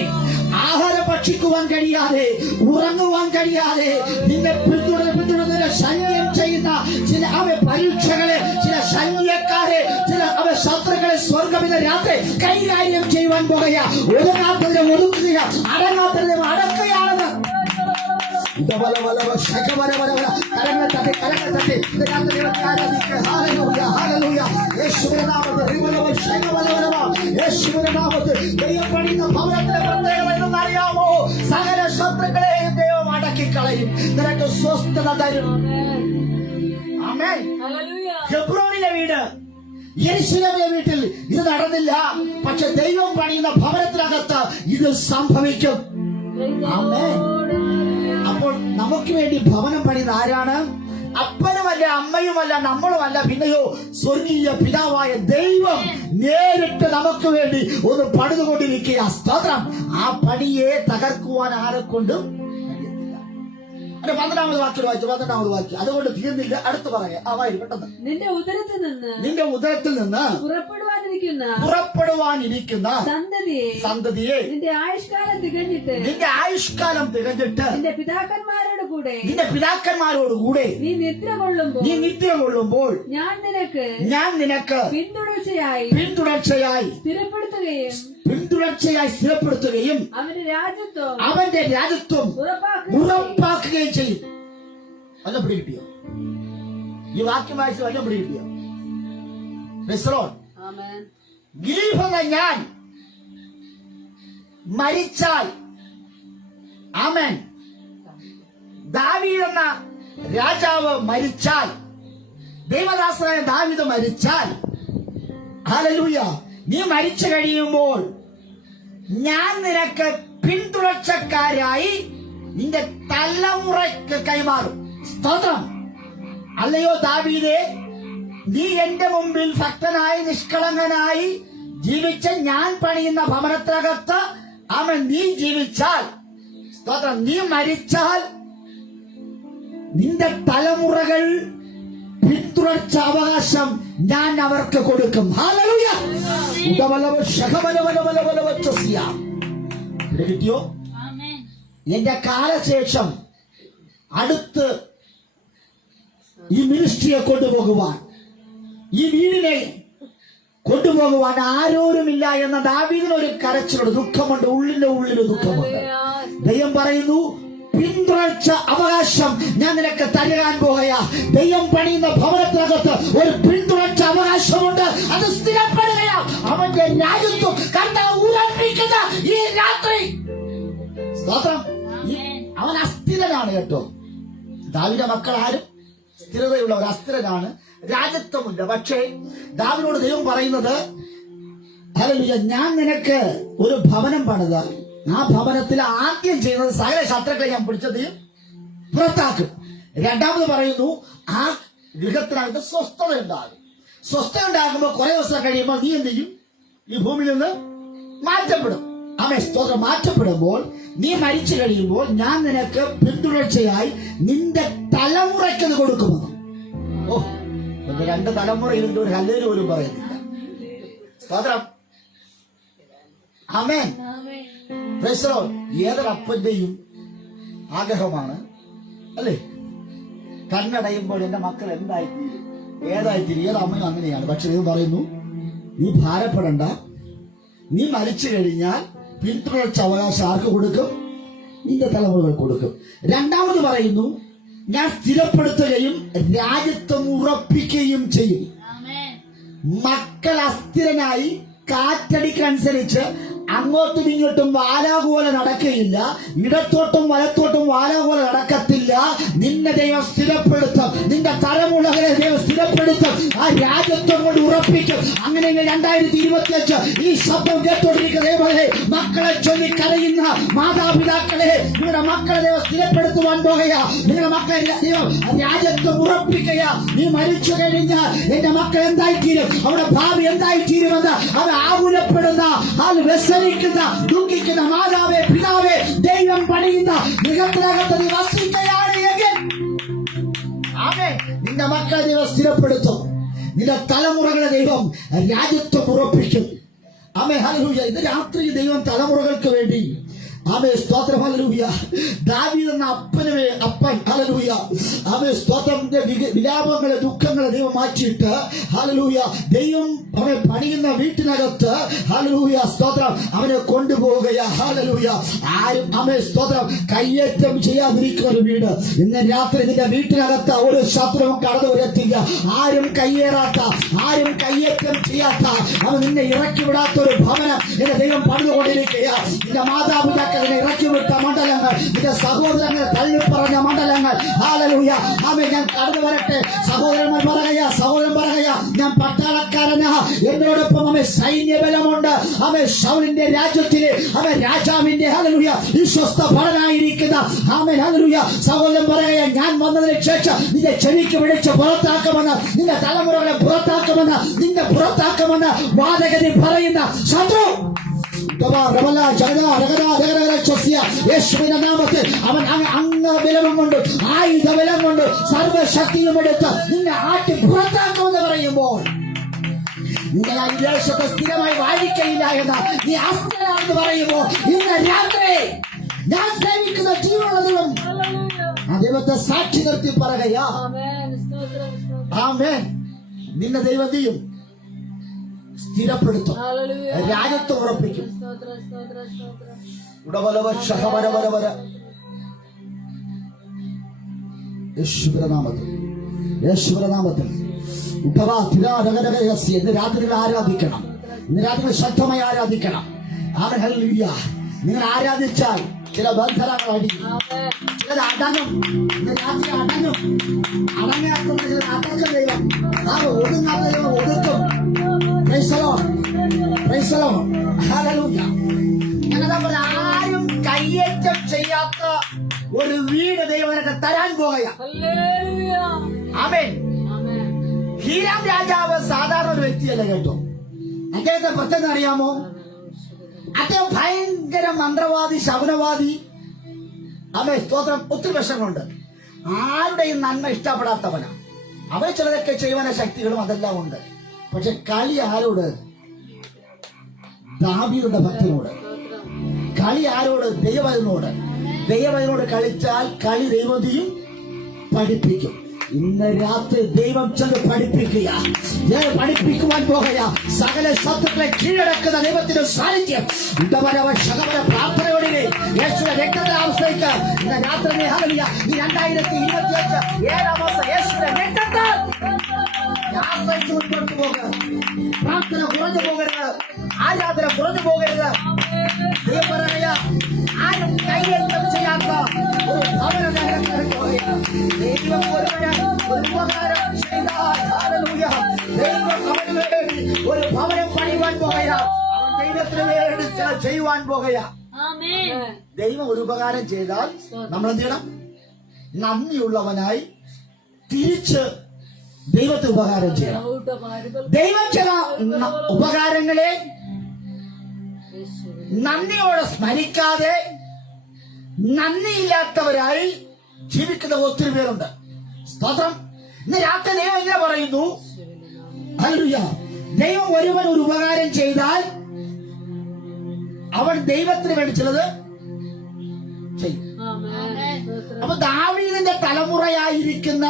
ആഹാരം ഭക്ഷിക്കുവാൻ കഴിയാതെ, ഉറങ്ങുവാൻ കഴിയാതെ, നിന്നെ പിന്തുടർന്ന് സൈന്യം ചെയ്യുന്ന ചില പരീക്ഷകളെ, ചില സൈന്യക്കാരെ, ചില ശത്രുക്കളെ സ്വർഗം ഇന്ന് രാത്രി കൈകാര്യം ചെയ്യുവാൻ പോകുക. ഒതുങ്ങാത്തതിനെ ഒതുക്കുക, അടങ്ങാത്തതിനെ അടക്കുകയാണെന്ന്. കരങ്ങൾ തട്ടി യേശുവിന്റെ നാമത്തിൽ ദൈവം പണിയുന്ന ഭവനത്തിലെ പ്രത്യേകത എന്തെന്നറിയാമോ? സകല ശത്രുക്കളെയും ദൈവം അടക്കിക്കളയും. നിനക്ക് സ്വസ്ഥത തരും. ആമേൻ. ഹെബ്രോനിലെ വീട്, യെരൂശലേമിലെ വീട്ടിൽ ഇത് നടന്നില്ല. പക്ഷെ ദൈവം പണിയുന്ന ഭവനത്തിനകത്ത് ഇത് സംഭവിക്കും. ആമേൻ. അപ്പോൾ നമുക്ക് വേണ്ടി ഭവനം പണിയുന്ന ആരാണ്? അപ്പനുമല്ല, അമ്മയുമല്ല, നമ്മളുമല്ല, പിന്നെയോ സ്വർഗീയ പിതാവായ ദൈവം നേരിട്ട് നമുക്ക് വേണ്ടി ഒന്ന് പണിതുകൊണ്ടിരിക്കുക. സ്തോത്രം. ആ പണിയെ തകർക്കുവാൻ ആരെക്കൊണ്ടും കഴിയത്തില്ല. 12-ാമത് വാക്യം വായിച്ചു. 12-ാമത് വാക്യം. അതുകൊണ്ട് തീർന്നില്ല. അടുത്ത് പറയാം. പെട്ടെന്ന്. നിന്റെ ഉദരത്തിൽ നിന്ന് പുറപ്പെടുവാനിരിക്കുന്ന സന്തതിയെ നിന്റെ ആയുഷ്കാലം തികഞ്ഞിട്ട് നിന്റെ പിതാക്കന്മാരോട് കൂടെ നീ നിദ്ര കൊള്ളുമ്പോൾ ഞാൻ നിനക്ക് പിന്തുടർച്ചയായി സ്ഥിരപ്പെടുത്തുകയും അവന്റെ രാജ്യത്വം ഉറപ്പാക്കുകയും ചെയ്യും. വല്ല പിടി കിട്ടിയോ? ഈ വാക്യം വായിച്ച് വല്ല പിടി കിട്ടിയോ? ഗിലീഫെന്ന ഞാൻ മരിച്ചാൽ, ആമേൻ, ദാവീദ് എന്ന രാജാവ് മരിച്ചാൽ, ദൈവദാസനായ ദാവീദ് മരിച്ചാൽ, ഹല്ലേലൂയ, നീ മരിച്ചു കഴിയുമ്പോൾ ഞാൻ നിനക്ക് പിന്തുടർച്ചക്കാരായി നിന്റെ തലമുറയ്ക്ക് കൈമാറും. സ്തോത്രം. അല്ലയോ ദാവീദേ, നീ എന്റെ മുമ്പിൽ ഭക്തനായി നിഷ്കളങ്കനായി ജീവിച്ച ഞാൻ പണിയുന്ന ഭവനത്തിനകത്ത് അവൻ നീ ജീവിച്ചാൽ, സ്തോത്രം, നീ മരിച്ചാൽ നിന്റെ തലമുറകൾ പിന്തുടർച്ച അവകാശം ഞാൻ അവർക്ക് കൊടുക്കും. ഹല്ലേലൂയ. കിട്ടിയോ? എന്റെ കാലശേഷം അടുത്ത് ഈ മിനിസ്ട്രിയെ കൊണ്ടുപോകുവാൻ, ഈ വീടിനെ കൊണ്ടുപോകുവാൻ ആരോരുമില്ല എന്ന ദാവീദിനൊരു കരച്ചിലുണ്ട്, ദുഃഖമുണ്ട്, ഉള്ളിൽ ദുഃഖമുണ്ട്. ദൈവം പറയുന്നു, പിന്തുടർച്ച അവകാശം ഞാൻ നിനക്ക് തരുവാൻ പോകുകയാ. ദൈവം പണിയുന്ന ഭവനത്തിനകത്ത് ഒരു പിന്തുടർച്ച അവകാശമുണ്ട്. അത് സ്ഥിരപ്പെടുകയാ. അവന്റെ രാജ്യത്വം കർത്താവ് ഉറപ്പിക്കുന്ന ഈ രാത്രി. സ്തോത്രം. അവൻ അസ്ഥിരനാണ് കേട്ടോ. ദാവീദിന്റെ മക്കൾ ആരും സ്ഥിരതയുള്ളവർ, അസ്ഥിരനാണ്, രാജ്യത്വമുണ്ട്. പക്ഷേ ദാവീദിനോട് ദൈവം പറയുന്നത്, ഹല്ലേലൂയ, ഞാൻ നിനക്ക് ഒരു ഭവനം പണിത, ആ ഭവനത്തിൽ ആദ്യം ചെയ്യുന്നത് സകല ശത്രുക്കളെ ഞാൻ പിടിച്ചത് പുറത്താക്കും. രണ്ടാമത് പറയുന്നു, ആ ഗൃഹത്തിനകത്ത് സ്വസ്ഥത ഉണ്ടാകും. സ്വസ്ഥത ഉണ്ടാകുമ്പോൾ കുറെ ദിവസം കഴിയുമ്പോൾ നീ എന്ത് ചെയ്യും? ഈ ഭൂമിയിൽ നിന്ന് മാറ്റപ്പെടും. അവൻ സ്തോത്രം. മാറ്റപ്പെടുമ്പോൾ നീ മരിച്ചു കഴിയുമ്പോൾ ഞാൻ നിനക്ക് പിന്തുടർച്ചയായി നിന്റെ തലമുറയ്ക്ക് അത് കൊടുക്കുമെന്ന്. ഓ, എന്റെ 2 തലമുറ ഇതിന്റെ ഒരു ഹല്ലേലൂയ പോലും പറയുന്നില്ല. സ്തോത്രം. ആമേൻ. Praise the lord. ഏതൊരപ്പന്റെയും ആഗ്രഹമാണ് അല്ലേ, കണ്ണടയുമ്പോൾ എന്റെ മക്കൾ എന്തായിത്തീരും, ഏതായിത്തീരും. ഏതമ്മയും അങ്ങനെയാണ്. പക്ഷെ ദൈവം പറയുന്നു, നീ ഭാരപ്പെടണ്ട, നീ മരിച്ചു കഴിഞ്ഞാൽ പിന്തുടർച്ച അവകാശം ആർക്ക് കൊടുക്കും? നിന്റെ തലമുറകൾ കൊടുക്കും. രണ്ടാമത് പറയുന്നു, ഞാൻ സ്ഥിരപ്പെടുത്തുകയും രാജ്യത്വം ഉറപ്പിക്കുകയും ചെയ്യും. മക്കൾ അസ്ഥിരനായി കാറ്റടിക്കനുസരിച്ച് അങ്ങോട്ടും ഇങ്ങോട്ടും വാലാപോലെ നടക്കുകയില്ല, ഇടത്തോട്ടും വലത്തോട്ടും വാലാപോലെ നടക്കത്തില്ല. നിന്നെ ദൈവം സ്ഥിരപ്പെടുത്തും, നിന്റെ തലമുറകളെ ദൈവം സ്ഥിരപ്പെടുത്തും, ആ രാജ്യത്വം കൊണ്ട് ഉറപ്പിക്കും. അങ്ങനെ 2025 ഈ ശബ്ദം കേട്ടോണ്ടിരിക്കുന്ന ദൈവമേ, മക്കളെ ചൊല്ലി കരയുന്ന മാതാപിതാക്കളെ, നിങ്ങളുടെ മക്കളെ ദൈവം സ്ഥിരപ്പെടുത്തുവാൻ പോകുക. നിങ്ങളുടെ മക്കളെ ദൈവം രാജ്യത്വം ഉറപ്പിക്കുക. നീ മരിച്ചു കഴിഞ്ഞാൽ എന്റെ മക്കൾ എന്തായിത്തീരും, അവരുടെ ഭാവി എന്തായിത്തീരുമെന്ന് അവർ ആകുലപ്പെടുന്ന, അത് വ്യസനിക്കുന്ന, ദുഃഖിക്കുന്ന മാതാവേ, പിതാവേ, ദൈവം പണിയുന്ന ഗൃഹത്തിനകത്ത് നീ വസിക്കുകയാണ് എങ്കിൽ ആമേൻ, നിന്റെ മക്കളെ ദൈവം സ്ഥിരപ്പെടുത്തും, നിന്റെ തലമുറകളെ ദൈവം രാജ്യത്വം ഉറപ്പിക്കും. ആമേൻ, ഹല്ലേലൂയ. ഇത് രാത്രി ദൈവം തലമുറകൾക്ക് വേണ്ടി, ആമേൻ, സ്തോത്രം, ഹല്ലേലൂയ. ദാവീദ് എന്ന അപ്പൻ, ഹല്ലേലൂയ, ആമേൻ, സ്തോത്രം, വിലാപങ്ങളെ, ദുഃഖങ്ങളെ ദൈവം മാറ്റിയിട്ട്, ഹല്ലേലൂയ, ദൈവം അവനെ പണിയുന്ന വീട്ടിനകത്ത്, ഹല്ലേലൂയ, സ്തോത്രം, അവനെ കൊണ്ടുപോവുകയാ. ഹല്ലേലൂയ. ആരും, ആമേൻ, സ്തോത്രം, കയ്യേറ്റം ചെയ്യാതിരിക്കുന്ന ഒരു വീട്. ഇന്ന് രാത്രി നിന്റെ വീട്ടിനകത്ത് ഒരു ശത്രുവും കടന്നു വരത്തില്ല. ആരും കയ്യേറാത്ത, ആരും കയ്യേറ്റം ചെയ്യാത്ത, അവൻ നിന്നെ ഇറക്കി വിടാത്ത ഒരു ഭവനം എന്റെ ദൈവം പണിതുകൊണ്ടിരിക്കുക. നിന്റെ മാതാപിതാക്കൾ ഇറക്കി വിട്ട മണ്ഡലങ്ങൾ, നിന്റെ സഹോദരങ്ങൾ തള്ളിപ്പറഞ്ഞ മണ്ഡലങ്ങൾ, ഹല്ലേലൂയ, ആമേൻ. ഞാൻ കടന്നു വരട്ടെ. സഹോദരന്മാർ പറയുക, സഹോദരൻ പറയുക, ഞാൻ പട്ടാളക്കാരനാ, എന്നോടൊപ്പം അവൻ സൈന്യബലമുണ്ട്. അവൻ ശൗലിന്റെ രാജ്യത്തിലെ അവൻ രാജാവിന്റെ, ഹല്ലേലൂയ, വിശ്വസ്ത ഭടനായിരിക്കുന്ന, ആമേൻ, ഹല്ലേലൂയ. സഹോദരൻ പറയുക, ഞാൻ വന്നതിന് ശേഷം നിന്റെ ചെവിക്ക് വിളിച്ച് പുറത്താക്കുമെന്ന്, നിന്റെ തലമുറകളെ പുറത്താക്കുമെന്ന്, നിന്റെ പുറത്താക്കുമെന്ന് വാദഗതി പറയുന്ന ശത്രു യേശുവിന്റെ നാമത്തിൽ അവൻ അംഗബലം കൊണ്ട്, ആയുധബലം കൊണ്ട്, സർവശക്തിയും എടുത്ത് നിന്നെ ആട്ടി പുറത്താക്കുമെന്ന് പറയുമ്പോൾ, നിങ്ങൾ ആ വിദേശത്ത് സ്ഥിരമായി വാഴിക്കയില്ല എന്ന് നീ അസ്ഥിരമാണെന്ന് പറയുമ്പോൾ, ഇന്ന് രാത്രി ഞാൻ സേവിക്കുന്ന ജീവനുള്ള ദൈവം ആ ദൈവത്തെ സാക്ഷി നിർത്തി പറയുകയാ. ആമേൻ. നിന്നെ ദൈവം ചെയ്യും, സ്ഥിരപ്പെടുത്തും, രാജ്യത്വം ഉറപ്പിക്കും. യേശുവിന്റെ നാമത്തിൽ ഇന്ന് രാത്രി ആരാധിക്കണം, ഇന്ന് രാത്രി ശക്തമായി ആരാധിക്കണം. ആമേൻ, ഹല്ലേലൂയ. നിങ്ങൾ ആരാധിച്ചാൽ ചില ബന്ധനങ്ങൾ അടിക്കും, ചിലത് അടങ്ങും. ഇന്ന് രാത്രി അടങ്ങും, അടങ്ങാത്ത ചില അടക്കം ദൈവം, ആ ഒതുങ്ങാത്ത ദൈവം ഒതുക്കും. ആരും കയ്യേറ്റം ചെയ്യാത്ത ഒരു വീട് ദൈവം നിനക്ക് തരാൻ പോകുക. ആമേൻ. ഹീരാം രാജാവ് സാധാരണ ഒരു വ്യക്തിയല്ല കേട്ടോ. അദ്ദേഹത്തെ പ്രത്യേകം അറിയാമോ? അദ്ദേഹം ഭയങ്കര മന്ത്രവാദി, ശകുനവാദി. ആമേൻ, സ്തോത്രം. ഒത്തിരി പ്രശ്നങ്ങളുണ്ട്. ആരുടെയും നന്മ ഇഷ്ടപ്പെടാത്തവനാണ്. അവൻ ചിലതൊക്കെ ചെയ്യുവാന ശക്തികളും അതെല്ലാം ഉണ്ട്. പക്ഷെ കളി ആരോട്? ദാവീദിന്റെ ഭക്തനോട്. കളി ആരോട്? ദൈവവചനോട്. ദൈവവചനോട് കളിച്ചാൽ കളി ദൈവത്തെയും പഠിപ്പിക്കും. ഇന്ന് രാത്രി ദൈവം ചെന്ന് പഠിപ്പിക്കുക, പഠിപ്പിക്കുവാൻ പോകുക. സകല ശത്രുക്കളെ കീഴടക്കുന്ന ദൈവത്തിന്റെ സാന്നിധ്യം പ്രാർത്ഥനയോടെ യേശുവിന്റെ രക്തത്തെ ആശ്രയിക്കുക. ഇന്ന് രാത്രി ഹല്ലേലൂയ, ഈ 2025 7 മാസം യേശുവിന്റെ രക്തത്തെ ആശ്രയിച്ച് മുൻപോട്ട് പോകുക. പ്രാർത്ഥന കുറഞ്ഞു പോകരുത്, ആരാധന കുറഞ്ഞു പോകരുത്. ദൈവം പറയുക, ആരും കൈയേറ്റം ചെയ്യാത്ത ഒരു ഭവനം ദൈവം ഒരു ഉപകാരം ചെയ്താൽ, ഹല്ലേലൂയ, ദൈവം അവന് വേണ്ടി ഒരു ഭവനം പണിയുവാൻ പോകുക. അവൻ ദൈവത്തിന് വേണ്ടി ചെയ്യുവാൻ പോകുക. ദൈവം ഒരു ഉപകാരം ചെയ്താൽ നമ്മൾ എന്ത് ചെയ്യണം? നന്ദിയുള്ളവനായി തിരിച്ച് ദൈവത്തെ ഉപകാരം ചെയ്യണം. ദൈവം ചില ഉപകാരങ്ങളെ നന്ദിയോടെ സ്മരിക്കാതെ നന്ദിയില്ലാത്തവരായി ജീവിക്കുന്ന ഒത്തിരി പേരുണ്ട്. സ്തോത്രം. ഇന്ന് രാത്രി ദൈവം ഇങ്ങനെ പറയുന്നു, ഹല്ലേലൂയ, ദൈവം ഒരുവൻ ഒരു ഉപകാരം ചെയ്താൽ അവൻ ദൈവത്തിന് വേണ്ടി ചിലത് ചെയ്യും. അപ്പൊ ദാവീദിന്റെ തലമുറയായിരിക്കുന്ന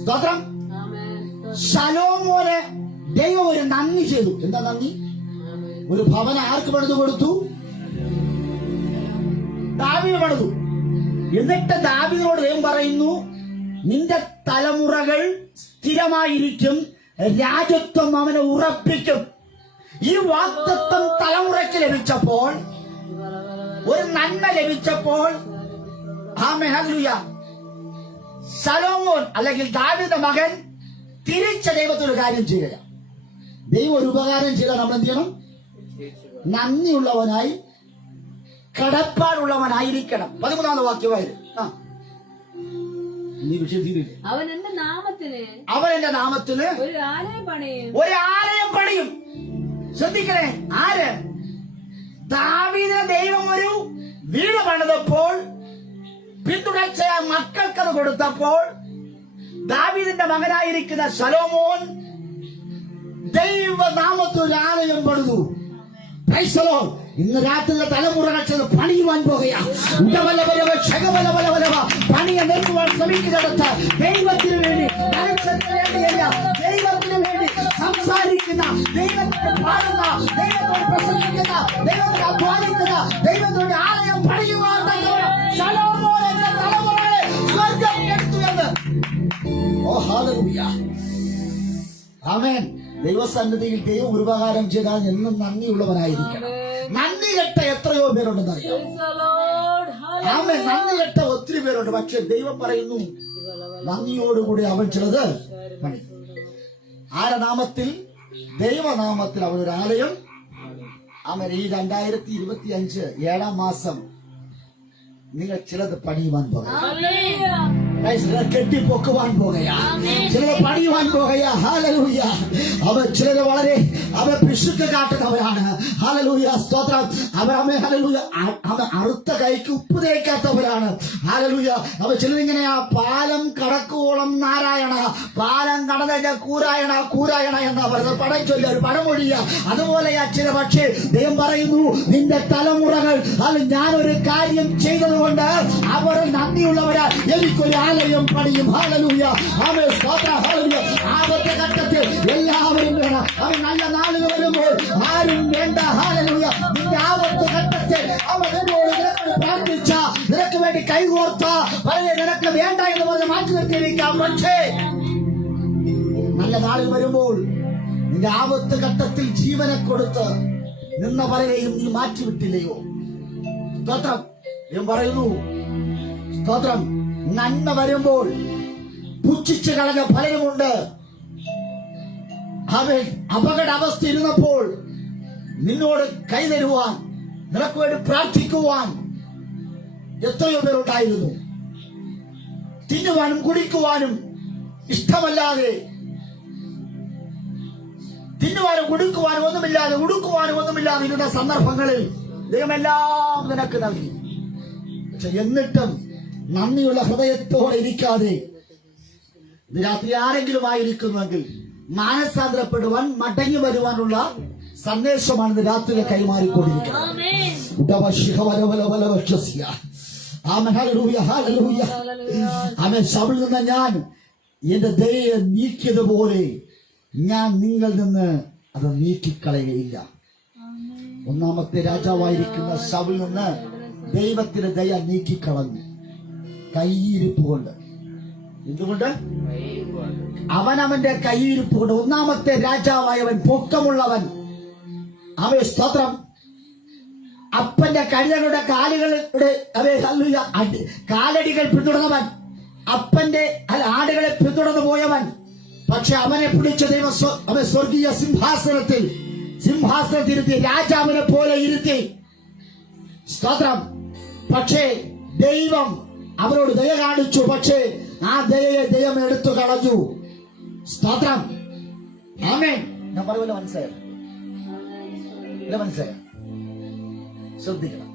സ്തോത്രം ശലോമോന് ദൈവം ഒരു നന്ദി ചെയ്തു. എന്താ നന്ദി? ഒരു ഭവനം ആർക്ക് പണിതു കൊടുത്തു? ദാവീദ് പണിതു. എന്നിട്ട് ദാവീദിനോട് ദൈവം പറയുന്നു, നിന്റെ തലമുറകൾ സ്ഥിരമായിരിക്കും, രാജത്വം അവനെ ഉറപ്പിക്കും. ഈ വാഗ്ദത്തം തലമുറയ്ക്ക് ലഭിച്ചപ്പോൾ, ഒരു നന്മ ലഭിച്ചപ്പോൾ, ആമേൻ ഹല്ലേലൂയ, ശലോമോൻ അല്ലെങ്കിൽ ദാവീദിന്റെ മകൻ തിരിച്ച ദൈവത്തോട് കാര്യം ചെയ്യുക. ദൈവം ഒരു ഉപകാരം ചെയ്താൽ നമ്മൾ എന്ത് ചെയ്യണം? നന്ദിയുള്ളവനായി, കടപ്പാടുള്ളവനായിരിക്കണം. 13ാം വാക്യമായത് അവൻ എന്റെ നാമത്തിന് ഒരു ആലയം പണിയും. ശ്രദ്ധിക്കണേ, ആര്? ദാവീദിന് ദൈവം ഒരു വീട് പണിതപ്പോൾ, പിന്തുടർച്ചയ മക്കൾക്കത് കൊടുത്തപ്പോൾ, ദാവീദിന്റെ മകനായിരിക്കുന്ന ശലോമോൻ ദൈവനാമത്തിൽ ഒരു ആലയം പണിതു. Price the Lord. ഇന്ന് രാത്രി തലമുറകൾ ചെന്ന് പണിയുവാൻ പോകുകയാ. പണിയെ നിർത്തുവാൻ ശ്രമിക്കുന്നിടത്ത് ദൈവത്തിന് വേണ്ടി, ദൈവത്തിന് വേണ്ടി സംസാരിക്കുന്ന, ദൈവത്തിന് പാടുന്ന, ദൈവത്തോട് പ്രസംഗിക്കുന്ന, ദൈവത്തിന് അധ്വാനിക്കുന്ന, ദൈവത്തോട് ആലയം പണിയുവാൻ ശലോമോന്റെ തലമുറകളെ സ്വർഗ്ഗം എടുത്തു എന്ന്. ഓ ഹല്ലേലൂയ, ആമേൻ. ദൈവസന്നിധിയിൽ ദൈവം ഒരു ഉപകാരം ചെയ്താൽ എന്നും നന്ദിയുള്ളവനായിരിക്കണം. നന്ദി കെട്ട എത്രയോ പേരുണ്ടെന്ന് അറിയാം. ആമേൻ. നന്ദി കെട്ട ഒത്തിരി പേരുണ്ട്. പക്ഷെ ദൈവം പറയുന്നു, നന്ദിയോടുകൂടി അവൻ ചിലത് പണി. ആരുടെ നാമത്തിൽ? ദൈവനാമത്തിൽ അവൻ ഒരു ആലയം. ആമേൻ. ഈ 2025 7ാം മാസം നിങ്ങൾ ചിലത് പണിയുവാൻ പോകുക, കെട്ടിപ്പൊക്കുവാൻ പോകുകയാ, ചിലത് പണിയുവാൻ പോകുകയാ. ഹല്ലേലൂയ. അവർ ചിലത് വളരെ പിശുക്ക് കാട്ടുന്നവരാണ്. ഹല്ലേലൂയ, സ്തോത്രം. അവരമ്മേ ഹല്ലേലൂയ, അവ അറുത്ത കൈക്ക് ഉപ്പ് തേക്കാത്തവരാണ്. ഹല്ലേലൂയ. അവ ചിലതിങ്ങനെയാ, പാലം കടക്കുവോളം നാരായണ, പാലം കടന്ന കൂരായണ കൂരായണ എന്നാ പറയുന്നത്. പടം ചൊല്ല, ഒരു പടമൊഴിയ അതുപോലെയാ ചില. പക്ഷേ ദൈവം പറയുന്നു, നിന്റെ തലമുറകൾ അത് ഞാനൊരു കാര്യം ചെയ്തതുകൊണ്ട് അവർ നന്ദിയുള്ളവരാ, എനിക്കൊരു ആലയം പണിയും. ഹല്ലേലൂയ. ആമേൻ. സ്തോത്രം. ഹല്ലേലൂയ. ആപത്ത് ഘട്ടത്തിൽ എല്ലാവരും വേണം. അവൻ നല്ല നാളുകൾ വരുമ്പോൾ ആരും വേണ്ട. ഹല്ലേലൂയ. നിന്റെ ആപത്ത് ഘട്ടത്തിൽ അവൻ എന്നോട് നിനക്ക് പ്രാർത്ഥിച്ച, നിനക്ക് വേണ്ടി കൈകോർത്ത, പറഞ്ഞ നിനക്ക് വേണ്ട എന്ന് പറഞ്ഞ് മാറ്റി നിർത്തിയിരിക്കാം. പക്ഷേ നല്ല നാളിൽ വരുമ്പോൾ നിന്റെ ആപത്ത് ഘട്ടത്തിൽ ജീവനെ കൊടുത്ത് നിന്ന പറയുകയും നീ മാറ്റിവിട്ടില്ലയോ? സ്തോത്രം. ഞാൻ പറയുന്നു, സ്തോത്രം. നന്മ വരുമ്പോൾ പുച്ഛിച്ചു കളഞ്ഞ ഫലമുണ്ട്. അവൻ അപകടാവസ്ഥ ഇരുന്നപ്പോൾ നിന്നോട് കൈതരുവാൻ, നിനക്ക് വേണ്ടി പ്രാർത്ഥിക്കുവാൻ എത്രയോ പേരുണ്ടായിരുന്നു. തിന്നുവാനും കുടിക്കുവാനും ഇഷ്ടമല്ലാതെ, തിന്നുവാനും കുടിക്കുവാനും ഒന്നുമില്ലാതെ, ഉടുക്കുവാനും ഒന്നുമില്ലാതെ ഇരുന്ന സന്ദർഭങ്ങളിൽ ദൈവമെല്ലാം നിനക്ക് നൽകി. പക്ഷെ എന്നിട്ടും നന്ദിയുള്ള ഹൃദയത്തോടെ ഇരിക്കാതെ ഇത് രാത്രി ആരെങ്കിലും ആയിരിക്കുന്നുവെങ്കിൽ മാനസാന്തരപ്പെടുവാൻ, മടങ്ങി വരുവാനുള്ള സന്ദേശമാണ് ഇത് രാത്രി കൈമാറിക്കൊണ്ടിരിക്കുന്നത്. ആമേൻ. ശൗലിൽ നിന്ന് ഞാൻ എന്റെ ദയയെ നീക്കിയതുപോലെ ഞാൻ നിങ്ങളിൽ നിന്ന് അത് നീക്കിക്കളയുകയില്ല. ഒന്നാമത്തെ രാജാവായിരിക്കുന്ന ശൗലിൽ നിന്ന് ദൈവത്തിന്റെ ദയ നീക്കിക്കളഞ്ഞു, കൈയിരിപ്പ് കൊണ്ട്. എന്തുകൊണ്ട്? അവനവന്റെ കൈയിരിപ്പ് കൊണ്ട്. ഒന്നാമത്തെ രാജാവായവൻ, പൊക്കമുള്ളവൻ, അവൻ സ്തോത്രം, അപ്പന്റെ കഴുതകളുടെ കാലുകളുടെ കാലടികൾ പിന്തുടർന്നവൻ, അപ്പന്റെ ആടുകളെ പിന്തുടർന്നു പോയവൻ. പക്ഷെ അവനെ പിടിച്ച ദൈവം അവൻ സ്വർഗീയ സിംഹാസനത്തിരുത്തി, രാജാവിനെ പോലെ ഇരുത്തി. സ്തോത്രം. പക്ഷേ ദൈവം അവരോട് ദയ കാണിച്ചു. പക്ഷേ ആ ദയയെ ദൈവം എടുത്തു കളഞ്ഞു. സ്തോത്രം. ആമേൻ. ഞാൻ പറയുമല്ലോ, മനസ്സിലായോ? മനസ്സിലായോ? ശ്രദ്ധിക്കണം.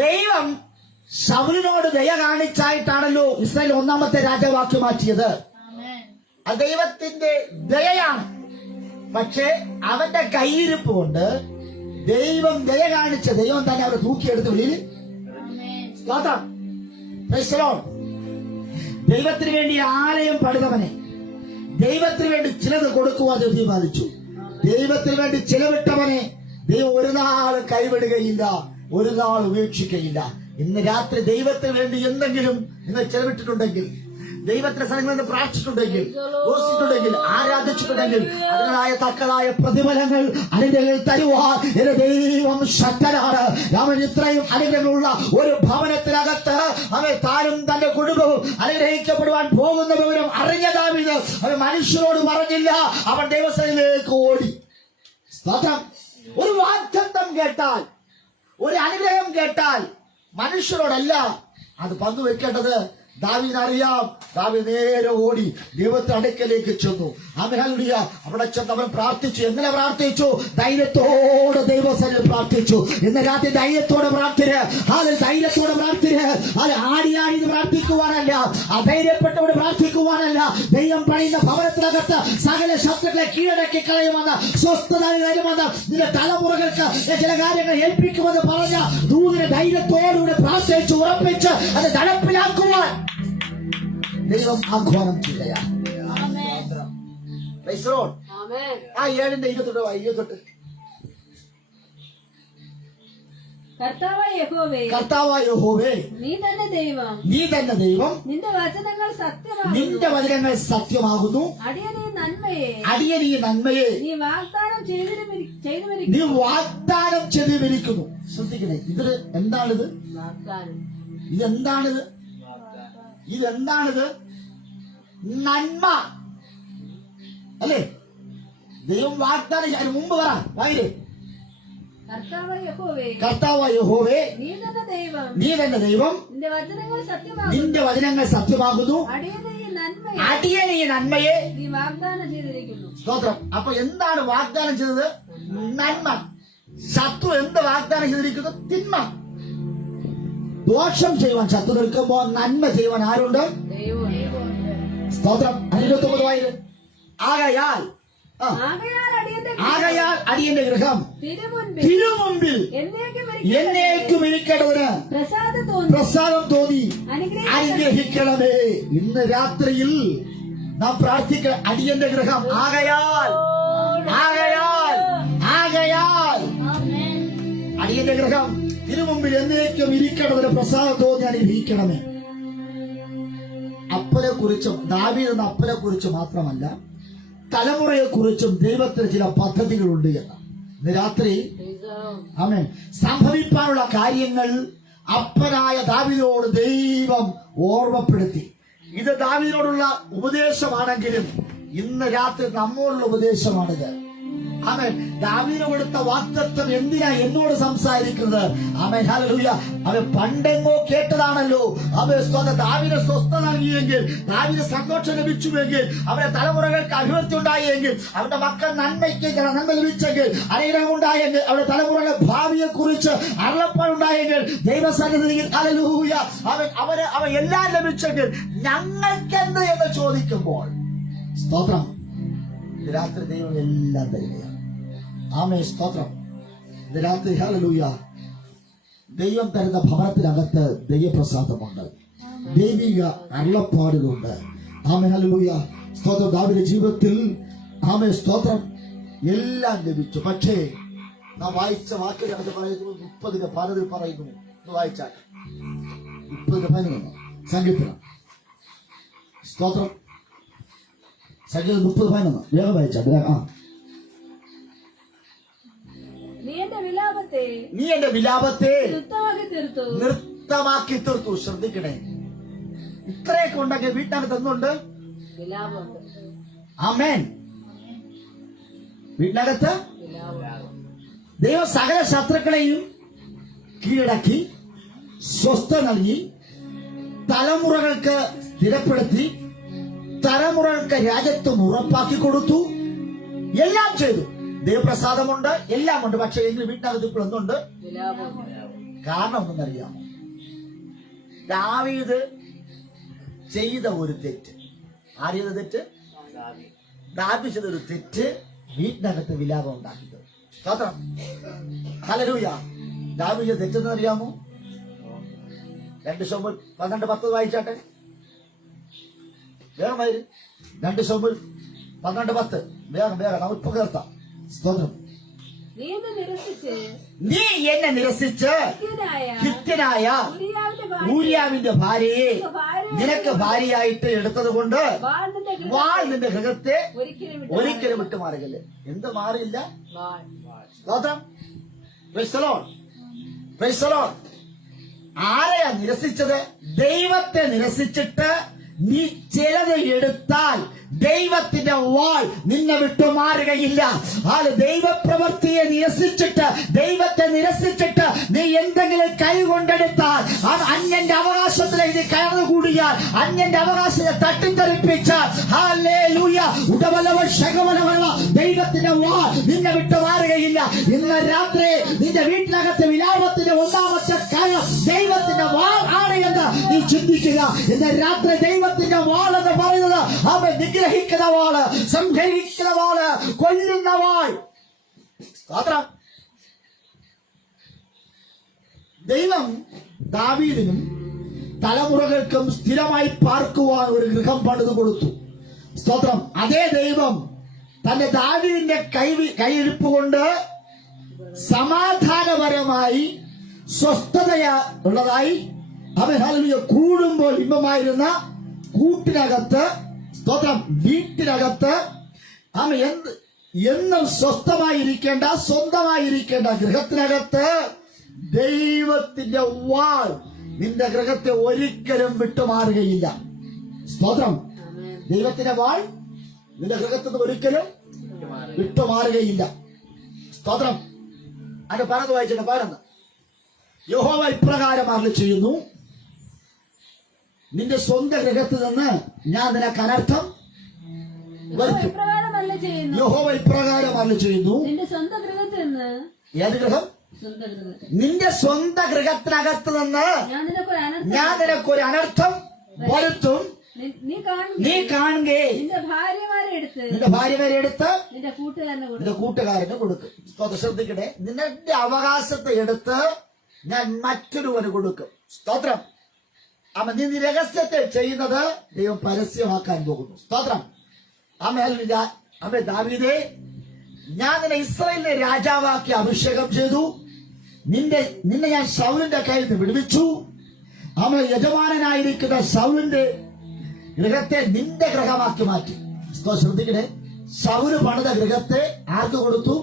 ദൈവം ശൗലിനോട് ദയ കാണിച്ചായിട്ടാണല്ലോ ഇസ്രായേൽ ഒന്നാമത്തെ രാജാവാക്കി മാറ്റിയത്. അത് ദൈവത്തിന്റെ ദയയാണ്. പക്ഷേ അവന്റെ കയ്യിരിപ്പ് കൊണ്ട് ദൈവം ദയ കാണിച്ച ദൈവം തന്നെ അവരെ തൂക്കിയെടുത്ത് വെളിയിൽ. സ്തോത്രം. Praise the Lord. ദൈവത്തിന് വേണ്ടി ആലയം പണിതവനെ, ദൈവത്തിന് വേണ്ടി ചിലത് കൊടുക്കുവാൻ തീരുമാനിച്ചു. ദൈവത്തിന് വേണ്ടി ചിലവിട്ടവനെ ദൈവം ഒരു നാൾ കൈവിടുകയില്ല, ഒരു നാൾ ഉപേക്ഷിക്കുകയില്ല. ഇന്ന് രാത്രി ദൈവത്തിന് വേണ്ടി എന്തെങ്കിലും നിങ്ങൾ ചിലവിട്ടിട്ടുണ്ടെങ്കിൽ, ദൈവത്തിന്റെ സ്ഥലങ്ങളിൽ നിന്ന് പ്രാർത്ഥിച്ചിട്ടുണ്ടെങ്കിൽ, ഘോഷിച്ചിട്ടുണ്ടെങ്കിൽ, ആരാധിച്ചിട്ടുണ്ടെങ്കിൽ അതിനായ തക്കതായ പ്രതിഫലങ്ങൾ അനുഗ്രഹങ്ങൾ തരുവാൻ എന്റെ ദൈവം ശക്തനാണ്. അവൻ ഇത്രയും അനുഗ്രഹങ്ങളുള്ള ഒരു ഭവനത്തിനകത്ത് അവൻ താനും തന്റെ കുടുംബവും അനുഗ്രഹിക്കപ്പെടുവാൻ പോകുന്ന വിവരം അറിഞ്ഞ ദാവീദ് അവൻ മനുഷ്യരോട് പറഞ്ഞില്ല, അവൻ ദൈവസന്നിധിയിലേക്ക് ഓടി. സ്തോത്രം. ഒരു വാഗ്ദത്തം കേട്ടാൽ, ഒരു അനുഗ്രഹം കേട്ടാൽ മനുഷ്യരോടല്ല അത് പങ്കുവെക്കേണ്ടത്. ദാവീദിന് അറിയാം. ദാവീദ് നേരെ ഓടി ദൈവത്തിന്റെ അടുക്കലേക്ക് ചെന്നു. ഹല്ലേലൂയ. അവിടെ ചെന്ന് അവൻ പ്രാർത്ഥിച്ചു. എങ്ങനെ പ്രാർത്ഥിച്ചു? ധൈര്യത്തോടെ ദൈവസന്നിധിയിൽ പ്രാർത്ഥിച്ചു. ഇന്ന് രാത്രി ധൈര്യത്തോടെ പ്രാർത്ഥിര്. ധൈര്യത്തോടെ പ്രാർത്ഥിര്. ആടി പ്രാർത്ഥിക്കുവാനല്ല, അധൈര്യപ്പെട്ടോട് പ്രാർത്ഥിക്കുവാനല്ല. ദൈവം പണിയുന്ന ഭവനത്തിനകത്ത് സകല ശത്രുക്കളെ കീഴടക്കി കളയുമെന്ന്, സ്വസ്ഥത തരുമെന്ന്, നിന്റെ തലമുറകൾക്ക് ചില കാര്യങ്ങൾ ഏൽപ്പിക്കുമെന്ന് പറഞ്ഞ ദൂതിനെ ധൈര്യത്തോടുകൂടി പ്രാർത്ഥിച്ചു ഉറപ്പിച്ച് അത് നടപ്പിലാക്കുവാൻ ദൈവം ആഹ്വാനം ചെയ്യുകയാണ്. ആ 7:28 കർത്താവായ യഹോവേ, നീ തന്നെ ദൈവം, നിന്റെ വചനങ്ങൾ സത്യമാകുന്നു. അടിയനീ നന്മയെ നീ വാഗ്ദാനം ചെയ്തിരിക്കുന്നു. ശ്രദ്ധിക്കണേ, ഇത് എന്താണിത്? ഇതെന്താണിത്? നന്മ അല്ലേ? ദൈവം വാഗ്ദാനം. അതിന് മുമ്പ് പറ വായിലേ. കർത്താവായ യഹോവേ, നീ തന്നെ ദൈവം, നിന്റെ വചനങ്ങൾ സത്യമാകുന്നു. അടിയനീ നന്മയെ സ്തോത്രം. അപ്പൊ എന്താണ് വാഗ്ദാനം ചെയ്തത്? നന്മ. ശത്രു എന്ത് വാഗ്ദാനം ചെയ്തിരിക്കുന്നു? തിന്മ. ദോഷം ചെയ്യുവാൻ ശത്രു നിൽക്കുമ്പോൾ നന്മ ചെയ്യുവാൻ ആരുണ്ട്? സ്തോത്രം. 29 ആകയാൽ അടിയന്റെ ഗൃഹം തിരുമുമ്പിൽ എന്നേക്കും ഇരിക്കേണ്ടതിന് പ്രസാദം തോന്നി അനുഗ്രഹിക്കണമേ. ഇന്ന് രാത്രിയിൽ നാം പ്രാർത്ഥിക്കണം. അടിയന്റെ ഗൃഹം ആകയാൽ അടിയന്റെ ഗൃഹം തിരുമുമ്പിൽ എന്നേക്കും ഇരിക്കണതിന് പ്രസാദം തോന്നി അനുഗ്രഹിക്കണമേ. അപ്പനെ കുറിച്ചും ദാവീദ് എന്ന അപ്പനെ കുറിച്ച് മാത്രമല്ല, തലമുറയെ കുറിച്ചും ദൈവത്തിന് ചില പദ്ധതികളുണ്ട് എന്ന് ഇന്ന് രാത്രി ആമേൻ സംഭവിക്കാനുള്ള കാര്യങ്ങൾ അപ്പനായ ദാവീദിനോട് ദൈവം ഓർമ്മപ്പെടുത്തി. ഇത് ദാവീദിനോടുള്ള ഉപദേശമാണെങ്കിലും ഇന്ന് രാത്രി നമ്മോടുള്ള ഉപദേശമാണിത്. ആമേൻ. ദാവീദിന് കൊടുത്ത വാഗ്ദത്തം എന്തിനാ എന്നോട് സംസാരിക്കുന്നത്? ആമേൻ. ഹല്ലേലൂയ. അവൻ പണ്ടെങ്ങോ കേട്ടതാണല്ലോ. ദാവീദിന് സ്വസ്ഥത നൽകിയെങ്കിൽ, ദാവീദിന് സന്തോഷം ലഭിച്ചുവെങ്കിൽ, അവന്റെ തലമുറകൾക്ക് അഭിവൃദ്ധി ഉണ്ടായെങ്കിൽ, അവന്റെ മക്കൾ നന്മയ്ക്ക് നന്മ ലഭിച്ചെങ്കിൽ, അനുഗ്രഹം ഉണ്ടായെങ്കിൽ, അവരുടെ തലമുറകൾ ഭാവിയെ കുറിച്ച് അരുളപ്പാടുണ്ടായെങ്കിൽ, ദൈവസന്നിധിയിൽ ഹല്ലേലൂയ അവൻ എല്ലാം ലഭിച്ചെങ്കിൽ ഞങ്ങൾക്കെന്ത് എന്ന് ചോദിക്കുമ്പോൾ സ്തോത്രം, രാത്രി ദൈവം എല്ലാം തരികയാണ്. ആമേ. സ്തോത്രം. ഇത് രാത്രി ഹല്ലേലൂയ ദൈവം തരുന്ന ഭവനത്തിനകത്ത് ദൈവപ്രസാദമുണ്ട്, ദൈവിക അരുളപ്പാടുകളുണ്ട്. ആമേ. ഹല്ലേലൂയ. സ്തോത്രം. ദാവീദിന്റെ ജീവിതത്തിൽ ആമേ സ്തോത്രം എല്ലാം ലഭിച്ചു. പക്ഷേ നാം വായിച്ച വാക്കിനകത്ത് പറയുന്നു 30:15 പറയുന്നു. വായിച്ചാൽ 30:15 സങ്കീർത്തനം. സ്തോത്രം. സങ്കീർത്തനം 30:11 വേഗം വായിച്ചാൽ. നീ എന്റെ വിലാപത്തെ നൃത്തമാക്കി തീർത്തു. ശ്രദ്ധിക്കണേ, ഇത്രയൊക്കെ ഉണ്ടെങ്കിൽ വീട്ടിനകത്ത് എന്തുണ്ട്? ആമേൻ. വീട്ടിനകത്ത് ദൈവം സകല ശത്രുക്കളെയും കീഴടക്കി, സ്വസ്ഥ നൽകി, തലമുറകൾക്ക് സ്ഥിരപ്പെടുത്തി, തലമുറകൾക്ക് രാജ്യത്വം ഉറപ്പാക്കി കൊടുത്തു. എല്ലാം ചെയ്തു. ദൈവപ്രസാദമുണ്ട്, എല്ലാം ഉണ്ട്. പക്ഷെ എങ്കിൽ വീട്ടിനകത്ത് ഇപ്പോൾ എന്തുണ്ട്? കാരണം ഒന്നറിയാമോ? ദാവീദ് ചെയ്ത ഒരു തെറ്റ്. ആര്യത് തെറ്റ്? ദാവീദ് ചെയ്ത ഒരു തെറ്റ് വീട്ടിനകത്ത് വിലാപം ഉണ്ടാക്കിയത്. സ്തോത്രം. ഹല്ലേലൂയ. ദാവീദ് ചെയ്ത തെറ്റെന്ന് അറിയാമോ? 2 ശമൂവേൽ 12:10 വായിച്ചാട്ടെ. വേഗം വരും. 2 ശമൂവേൽ 12:10. വേഗം നമുക്ക് ഇപ്പൊ കേൾക്കാം. സ്തോത്രം. നീ എന്നെ നിരസിച്ച് നീ എന്നെ നിരസിച്ച് ഹിത്യനായ ഊരിയാവിന്റെ ഭാര്യയെ നിനക്ക് ഭാര്യയായിട്ട് എടുത്തത് കൊണ്ട് വാൾ നിന്റെ ഹൃദയത്തെ ഒരിക്കലും വിട്ടു മാറുകയില്ല. എന്ത് മാറിയില്ല? സ്തോത്രം. Price the lord. Praise the Lord. ആരെയാ നിരസിച്ചത്? ദൈവത്തെ നിരസിച്ചിട്ട് നീ ചിലത് എടുത്താൽ ദൈവത്തിന്റെ വാൾ നിന്നെ വിട്ടു മാറുകയില്ല. ദൈവപ്രവൃത്തിയെ നിരസിച്ചിട്ട്, ദൈവത്തെ നിരസിച്ചിട്ട് നീ എന്തെങ്കിലും കൈ കൊണ്ടെടുത്താൽ, അത് അന്യന്റെ അവകാശത്തിലേക്ക് കയറുകൂടിയാൽ, അന്യന്റെ അവകാശത്തെ തട്ടിത്തെറിപ്പിച്ചാൽ, ഹല്ലേലൂയ, ഉടവലവൻ ശകവലവല്ല, ദൈവത്തിന്റെ വാൾ നിന്നെ വിട്ടു മാറുകയില്ല. ഇന്ന് രാത്രി നിന്റെ വീട്ടിനകത്ത് വിലാപത്തിന്റെ ഒന്നാമത്തെ കാര്യം ദൈവത്തിന്റെ വാൾ ആണ് എന്ന് നീ ചിന്തിക്കുക. ഇന്ന് രാത്രി ദൈവത്തിന്റെ വാൾ എന്ന് പറയുന്നത് അവൻ നിഗ്രഹിക്കുന്ന വാള്, സംഹരിക്കുന്ന വാള്, കൊല്ലുന്ന വാൾ. ദൈവം ദാവീദിനും തലമുറകൾക്കും സ്ഥിരമായി പാർക്കുവാൻ ഒരു ഗൃഹം പണിതു കൊടുത്തു. സ്തോത്രം. അതേ ദൈവം തന്റെ ദാവീദിന്റെ കൈയിരിപ്പ് കൊണ്ട് സമാധാനപരമായി സ്വസ്ഥതയുള്ളതായി അവൻ ഹല്ലേലൂയ കൂടുമ്പോൾ ഇമ്പമായിരുന്ന കൂട്ടിനകത്ത്, സ്തോത്രം, വീട്ടിനകത്ത് അവൻ എന്നും സ്വസ്ഥമായിരിക്കേണ്ട, സ്വന്തമായിരിക്കേണ്ട ഗൃഹത്തിനകത്ത് ദൈവത്തിന്റെ വാൾ നിന്റെ ഗൃഹത്തെ ഒരിക്കലും വിട്ടുമാറുകയില്ല. സ്തോത്രം. ദൈവത്തിന്റെ വാൾ നിന്റെ ഗൃഹത്തിന് ഒരിക്കലും വിട്ടുമാറുകയില്ല. സ്തോത്രം. അതിന്റെ പറഞ്ഞത് വായിച്ചിട്ട് പറയുന്നു, യഹോവ ഇപ്രകാരം അരുളി ചെയ്യുന്നു, നിന്റെ സ്വന്തം ഗൃഹത്തിൽ നിന്ന് ഞാൻ നിനക്ക് അനർത്ഥം വരുത്തും. യഹോവ ഇപ്രകാരം അരുളി ചെയ്യുന്നു, നിന്റെ സ്വന്തം ഗൃഹത്തിൽ നിന്ന്. ഏത് ഗൃഹം? നിന്റെ സ്വന്തം ഗൃഹത്തിനകത്ത് നിന്ന് ഞാൻ നിനക്കൊരു അനർത്ഥം വരുത്തും. നീ കാണുകേ നിന്റെ ഭാര്യമാരെ എടുത്ത് നിന്റെ കൂട്ടുകാരന് കൊടുക്കും. ശ്രദ്ധിക്കട്ടെ, നിന്റെ അവകാശത്തെ എടുത്ത് ഞാൻ മറ്റൊരുവന് കൊടുക്കും. സ്തോത്രം. അമ്മ, നീ രഹസ്യത്തെ ചെയ്യുന്നത് ദൈവം പരസ്യമാക്കാൻ പോകുന്നു. സ്തോത്രം. അമ്മ ദാവീദേ, ഞാൻ നിന്നെ ഇസ്രായേലിനെ രാജാവാക്കി അഭിഷേകം ചെയ്തു. നിന്നെ ഞാൻ ശൗലിന്റെ കയ്യിൽ നിന്ന് വിടുവിച്ചു. അമ്മ, യജമാനനായിരിക്കുന്ന ശൗലിന്റെ ഗൃഹത്തെ നിന്റെ ഗൃഹമാക്കി മാറ്റി. ശ്രദ്ധിക്കണേ, ശൗല് പണിത ഗൃഹത്തെ ആർക്ക് കൊടുത്തു?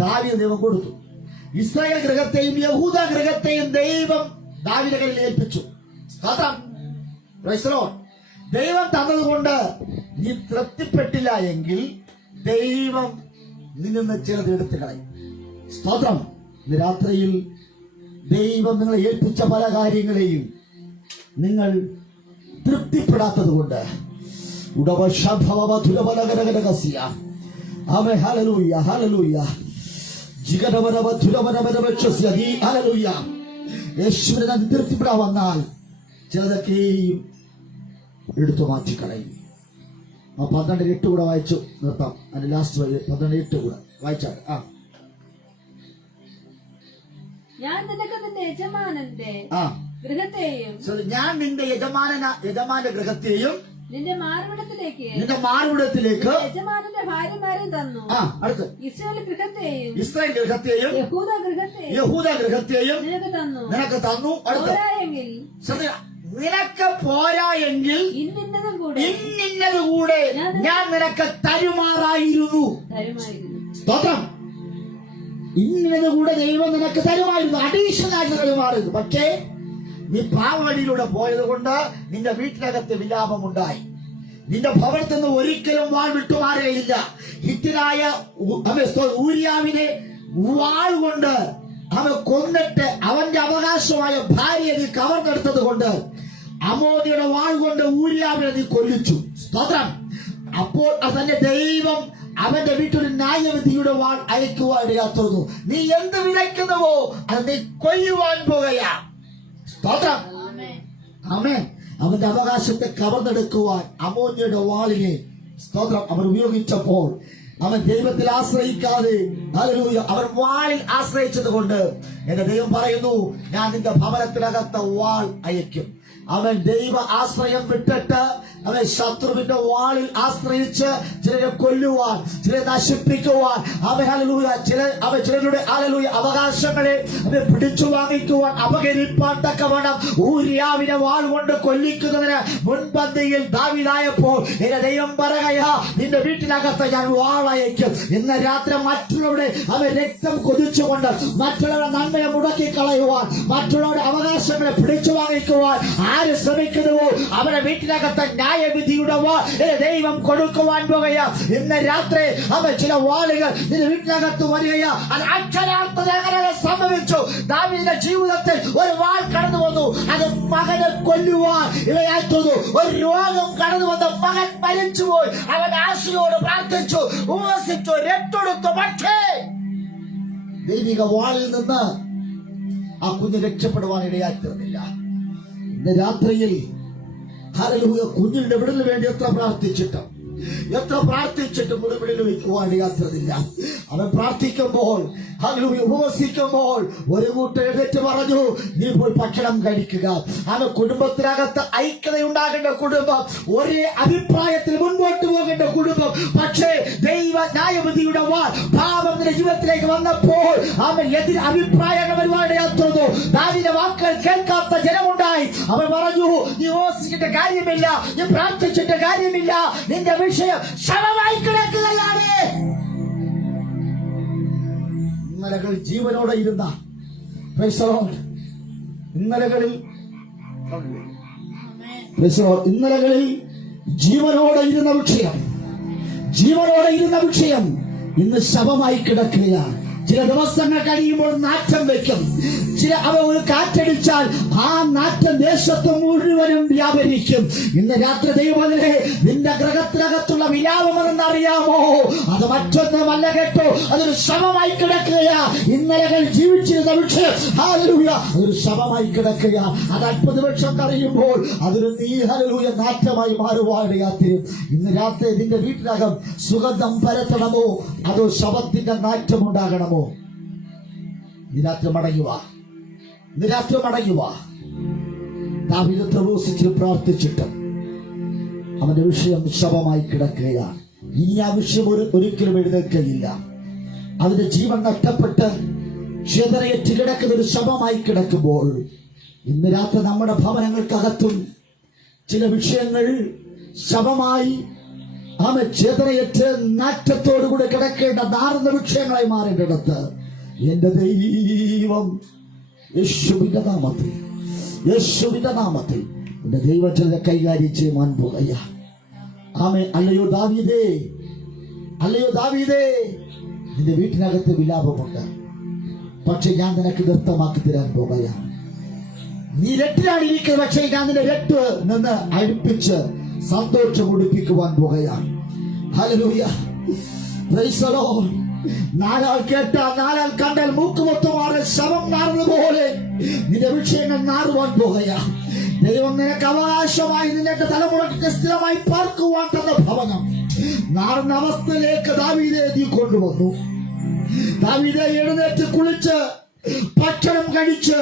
ദാവീദ് ദൈവം കൊടുത്തു. ഇസ്രായേൽ ഗൃഹത്തെയും യഹൂദ ഗൃഹത്തെയും ദൈവം ദാവീദിന്റെ കയ്യിൽ ഏൽപ്പിച്ചു. ദൈവം തന്നതുകൊണ്ട് നീ തൃപ്തിപ്പെട്ടില്ല എങ്കിൽ ദൈവം നിന്നെ ചിലത് എടുത്തു കളയും. സ്തോത്രം. ഇന്ന് രാത്രിയിൽ ദൈവം നിങ്ങളെ ഏൽപ്പിച്ച പല കാര്യങ്ങളെയും നിങ്ങൾ തൃപ്തിപ്പെടാത്തത് കൊണ്ട് യേശുവിനെ തൃപ്തിപ്പെടാൻ വന്നാൽ ചിലതൊക്കെയും എടുത്തു മാറ്റിക്കളയും. 12:8 കൂടെ വായിച്ചു നിർത്താം. അതിന്റെ ലാസ്റ്റ് 12:8 കൂടെ വായിച്ചാൽ. ഞാൻ നിന്റെ യജമാന്റെ ഗൃഹത്തെയും നിന്റെ മാർവിടത്തിലേക്ക് യജമാനന്റെ ഭാര്യമാരെയും തന്നു. അടുത്ത് ഇസ്രായേൽ ഗൃഹത്തെയും യഹൂദ ഗൃഹത്തെയും നിനക്ക് തന്നു. അടുത്ത് നിനക്ക് പോരാ എങ്കിൽ ഇന്നത് കൂടെ ഞാൻ നിനക്ക് തരുമാറായിരുന്നു. സ്തോത്രം. ഇന്നത് കൂടെ ദൈവം നിനക്ക് തരുമായിരുന്നു, അഡീഷണൽ ആയിട്ട് തരുമായിരുന്നു. പക്ഷേ നീ പാവടിയിലൂടെ പോയത് കൊണ്ട് നിന്റെ വീട്ടിനകത്ത് വിലാപമുണ്ടായി. നിന്റെ ഭവനത്തിൽ നിന്ന് ഒരിക്കലും വാൾ വിട്ടുമാറുകയില്ല. ഹിത്യനായ ഊരിയാവിനെ വാൾ കൊണ്ട് അവൻ കൊന്നിട്ട് അവന്റെ അവകാശമായ ഭാര്യയെ നീ കവർന്നെടുത്തത് കൊണ്ട് അമോദിയുടെ വാൾ കൊണ്ട് ഊരിയാവിനെ നീ കൊല്ലിച്ചു. സ്തോത്രം. അപ്പോൾ തന്നെ ദൈവം അവന്റെ വീട്ടിൽ ന്യായവിധിയുടെ വാൾ അയക്കുവാൻ ഇടയാത്തുന്നു. നീ എന്ത് വിതയ്ക്കുന്നുവോ അത് നീ കൊയ്യുവാൻ പോകുകയാ. സ്തോത്രം. ആമേൻ. അവന്റെ അവകാശത്തെ കവർന്നെടുക്കുവാൻ അമ്മോന്യയുടെ വാളിനെ സ്തോത്രം അവൻ ഉപയോഗിച്ചപ്പോൾ അവൻ ദൈവത്തിൽ ആശ്രയിക്കാതെ ഹല്ലേലൂയ അവൻ വാളിൽ ആശ്രയിച്ചത് കൊണ്ട് എന്റെ ദൈവം പറയുന്നു, ഞാൻ നിന്റെ ഭവനത്തിനകത്ത് വാൾ അയക്കും. അവൻ ദൈവ ആശ്രയം വിട്ടിട്ട് അവൻ ശത്രുവിന്റെ വാളിൽ ആശ്രയിച്ച് ചിലരെ കൊല്ലുവാൻ, ചിലരെ നശിപ്പിക്കുവാൻ, ചിലരുടെ ഹല്ലേലൂയ അവകാശങ്ങളെ പിടിച്ചു വാങ്ങിക്കുവാൻ, അപകരിപ്പാൻ തക്കവണ്ണം ഊരിയാവിനെ വാൾ കൊണ്ട് കൊല്ലിക്കുന്നതിന് മുൻപന്തിയിൽ ദാവീദായപ്പോൾ എന്റെ ദൈവം പറയുകയാ, നിന്റെ വീട്ടിനകത്ത് ഞാൻ വാളയക്കും. ഇന്ന് രാത്രി മറ്റുള്ളവരുടെ അവൻ രക്തം കൊതിച്ചുകൊണ്ട് മറ്റുള്ളവരുടെ നന്മയെ മുടക്കി കളയുവാൻ, മറ്റുള്ളവരുടെ അവകാശങ്ങളെ പിടിച്ചു വാങ്ങിക്കുവാൻ ആര് ശ്രമിക്കുന്നുവോ അവരുടെ വീട്ടിനകത്ത് ന്യായവിധിയുടെ വാൾ ദൈവം കൊടുക്കുവാൻ പോകുകയാ. ഇന്ന് രാത്രി അവൻ ചില വാളുകൾ നിന്റെ വീട്ടിനകത്ത് വരികയാ. അത് അക്ഷരാർത്ഥത്തിൽ അങ്ങനെ സംഭവിച്ചു. ദാവീദിന്റെ ജീവിതത്തിൽ ഒരു വാൾ കടന്നു വന്നു, അത് മകനെ കൊല്ലുവാൻ ഇവയായിരുന്നു. ഒരു രോഗം കടന്നു വന്നു, മകൻ മരിച്ചുപോയി. അവൻ ആശയോട് പ്രാർത്ഥിച്ചു, ഉപവസിച്ചു, രക്തെടുത്തു. പക്ഷേ ദൈവിക വാളിൽ നിന്ന് ആ കുഞ്ഞ് രക്ഷപ്പെടുവാൻ ഇടയായിത്തീർന്നില്ല. ഇന്ന് രാത്രിയിൽ ഹല്ലേലൂയ കുഞ്ഞിന്റെ വിടലിന് വേണ്ടി എത്ര പ്രാർത്ഥിച്ചിട്ടും ഒരു വിടൽ വയ്ക്കുവാൻ ഇടയായിത്തീർന്നില്ല. അവൻ പ്രാർത്ഥിക്കുമ്പോൾ ഹല്ലേലൂയ ഉപവസിക്കുമ്പോൾ ഒരു കൂട്ടം എഴുന്നേറ്റ് പറഞ്ഞു, നീ പോയി ഭക്ഷണം കഴിക്കുക. അവൻ കുടുംബത്തിനകത്ത് ഐക്യതയുണ്ടാകേണ്ട കുടുംബം, ഒരേ അഭിപ്രായത്തിൽ മുൻപോട്ട് പോകേണ്ട കുടുംബം. പക്ഷേ ദൈവ ന്യായവിധിയുടെ വാൾ പാപത്തിന്റെ ജീവിതത്തിലേക്ക് വന്നപ്പോൾ അവൻ എതിർ അഭിപ്രായങ്ങൾ വരുവാനിടയാത്തുന്നു. ദാവീദിന്റെ വാക്കുകൾ കേൾക്കാത്ത ജനമുണ്ടായി. അവൻ പറഞ്ഞു, നീ ഉപവസിച്ചിട്ട് കാര്യമില്ല, നീ പ്രാർത്ഥിച്ചിട്ട് കാര്യമില്ല, നിന്റെ വിഷയം ശവമായി കിടക്കുകയാണ്. ഇന്നലകളിൽ ജീവനോടെ ഇരുന്ന ഇന്നലകളിൽ ജീവനോടെ ഇരുന്ന വിഷയം ഇന്ന് ശവമായി കിടക്കുകയാണ്. ചില ദിവസങ്ങൾ കഴിയുമ്പോൾ നാറ്റം വെക്കും. ഒരു കാറ്റടിച്ചാൽ ആ നാറ്റം ദേശത്ത് മുഴുവനും വ്യാപരിക്കും. ഇന്ന് രാത്രി ദൈവമേ, നിന്റെ ഗ്രഹത്തിനകത്തുള്ള വിലാപമെന്നറിയാമോ? അത് മറ്റൊന്നുമല്ല കേട്ടോ, അതൊരു ശവമായി കിടക്കുകയാ. ഇന്നലകൾ ജീവിച്ചിരുന്ന വിഷയം ഹല്ലേലൂയ അതൊരു ശവമായി കിടക്കുക. അത് 30 വർഷം കഴിയുമ്പോൾ അതൊരു ഹല്ലേലൂയ നാറ്റമായി മാറുവാനിടയാത്തിരും. ഇന്ന് രാത്രി നിന്റെ വീട്ടിനകം സുഗന്ധം പരത്തണമോ അതോ ശവത്തിന്റെ നാറ്റം ഉണ്ടാകണമോ? രാത്രി മടങ്ങുക. ദാവീദ് ഉപവസിച്ച് പ്രാർത്ഥിച്ചിട്ട് അവന്റെ വിഷയം ശവമായി കിടക്കുകയാണ്. ഇനി ആ വിഷയം ഒരിക്കലും എഴുന്നേൽക്കുകയില്ല. അവന്റെ ജീവൻ നഷ്ടപ്പെട്ട് ചിതറയേറ്റ് കിടക്കുന്ന ഒരു ശവമായി കിടക്കുമ്പോൾ ഇന്ന് രാത്രി നമ്മുടെ ഭവനങ്ങൾക്കകത്തും ചില വിഷയങ്ങൾ ശവമായി അവൻ ചിതറയേറ്റ് നാറ്റത്തോടുകൂടി കിടക്കേണ്ട നാറുന്ന വിഷയങ്ങളായി മാറേണ്ടിടത്ത് എന്റെ ദൈവം യേശുവിന്റെ നാമത്തിൽ എന്റെ ദൈവത്തിനെ കൈകാര്യം ചെയ്യുവാൻ പോകുകയാ. ആമേൻ. അല്ലയോ ദാവീദേ, നിന്റെ വീട്ടിനകത്ത് വിലാപമുണ്ട്, പക്ഷെ ഞാൻ നിനക്ക് നൃത്തമാക്കി തരാൻ പോകുകയാണ്. നീ രട്ടിലാണ് ഇരിക്കുന്നത്, പക്ഷേ ഞാൻ നിന്റെ രട്ട് നിന്ന് അടുപ്പിച്ച് സന്തോഷം ഉടുപ്പിക്കുവാൻ പോകുകയാണ്. Hallelujah, price the Lord. നാലാൾ കേട്ടാൽ നാലാൾ കണ്ടാൽ മൂക്കുമൊത്തമാറ് ശവം നാറുന്നതുപോലെ നിന്റെ വിഷയങ്ങൾ നാറുവാൻ പോകുകയാ. ദൈവം നിനക്ക് അവകാശമായി നിന്റെ തലമുറയ്ക്ക് സ്ഥിരമായി പാർക്കുവാൻ തന്ന ഭവനം നാറുന്ന അവസ്ഥയിലേക്ക് ദാവീദെ നീ കൊണ്ടുവന്നു. ദാവീദെ എഴുന്നേറ്റ് കുളിച്ച് ഭക്ഷണം കഴിച്ച്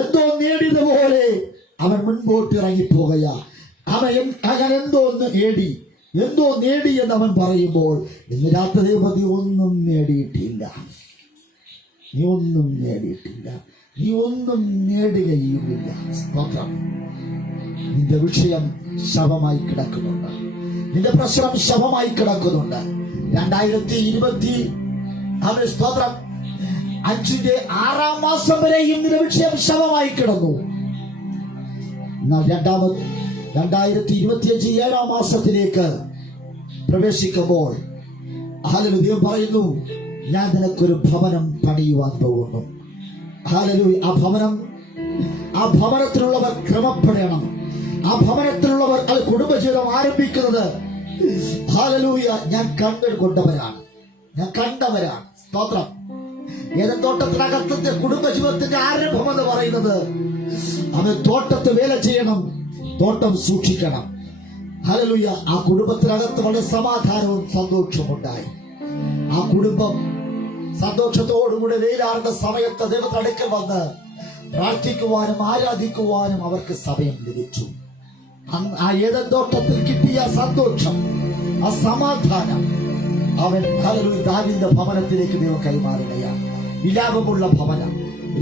എന്തോ നേടിയതുപോലെ അവൻ മുൻപോട്ട് ഇറങ്ങിപ്പോകുകയാ. അവൻ എന്തോ നേടി എന്ന് അവൻ പറയുമ്പോൾ ഇന്ന് രാത്രി നീ ഒന്നും നേടിയിട്ടില്ല, നീ ഒന്നും നേടുകയുമില്ല. സ്തോത്രം. നിന്റെ വിഷയം ശവമായി കിടക്കുന്നുണ്ട്, നിന്റെ പ്രശ്നം ശവമായി കിടക്കുന്നുണ്ട്. 2020 സ്തോത്രം 5-ന്റെ 6-ാം മാസം വരെയും നിന്റെ വിഷയം ശവമായി കിടന്നു. എന്നാൽ 2025 7-ാം മാസത്തിലേക്ക് പ്രവേശിക്കുമ്പോൾ ഹല്ലേലൂയ പറയുന്നു, ഞാൻ നിനക്കൊരു ഭവനം പണിയുവാൻ പോകുന്നു. ഹല്ലേലൂയ. ആ ഭവനത്തിലുള്ളവർ ക്രമപ്പെടണം. ആ ഭവനത്തിലുള്ളവർ അത് കുടുംബജീവിതം ആരംഭിക്കുന്നത് ഹല്ലേലൂയ ഞാൻ കണ്ടുകൊണ്ടവരാണ്. സ്തോത്രം. ഏതൻ തോട്ടത്തിനകത്തിന്റെ കുടുംബജീവിതത്തിന്റെ ആരംഭം എന്ന് പറയുന്നത് അവൻ തോട്ടത്ത് വേല ചെയ്യണം, തോട്ടം സൂക്ഷിക്കണം. ഹല്ലേലൂയ. ആ കുടുംബത്തിനകത്ത് വളരെ സമാധാനവും സന്തോഷവും ഉണ്ടായി. ആ കുടുംബം സന്തോഷത്തോടുകൂടി വെയിലാറുന്ന സമയത്ത് ദൈവത്തിന്റെ അടുക്കൽ വന്ന് പ്രാർത്ഥിക്കുവാനും ആരാധിക്കുവാനും അവർക്ക് സമയം ലഭിച്ചു. ആ ഏദൻ തോട്ടത്തിൽ കിട്ടിയ സന്തോഷം, ആ സമാധാനം അവൻ ഹല്ലേലൂയ ദാവീദിന്റെ ഭവനത്തിലേക്ക് ദൈവം കൈമാറുകയാണ്. വിലാപമുള്ള ഭവനം,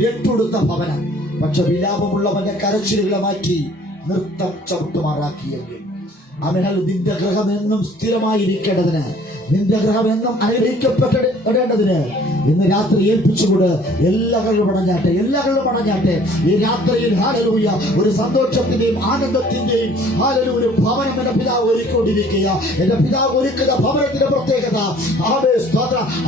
രട്ടുടുത്ത ഭവനം. പക്ഷെ വിലാപമുള്ളവന്റെ കരച്ചിലുകളെ മാറ്റി നൃത്തം ചവിട്ടുമാറാക്കിയെങ്കിൽ അവൻ നിന്റെ ഗൃഹം എന്നും സ്ഥിരമായിരിക്കേണ്ടതിന്, നിന്റെ ഗൃഹം എന്നും അനുഗ്രഹിക്കപ്പെടേണ്ടതിന് ഇന്ന് രാത്രി ഏൽപ്പിച്ചുകൊണ്ട് എല്ലാവരും അടഞ്ഞാട്ടെ. ഈ രാത്രിയിൽ ഹല്ലേലൂയ ഒരു സന്തോഷത്തിന്റെയും ആനന്ദത്തിന്റെയും ഹല്ലേലൂയ ഒരു ഭവനം എന്റെ പിതാവ് ഒരുക്കൊണ്ടിരിക്കുക. എന്റെ പിതാവ് ഒരുക്കുന്ന ഭവനത്തിന്റെ പ്രത്യേകത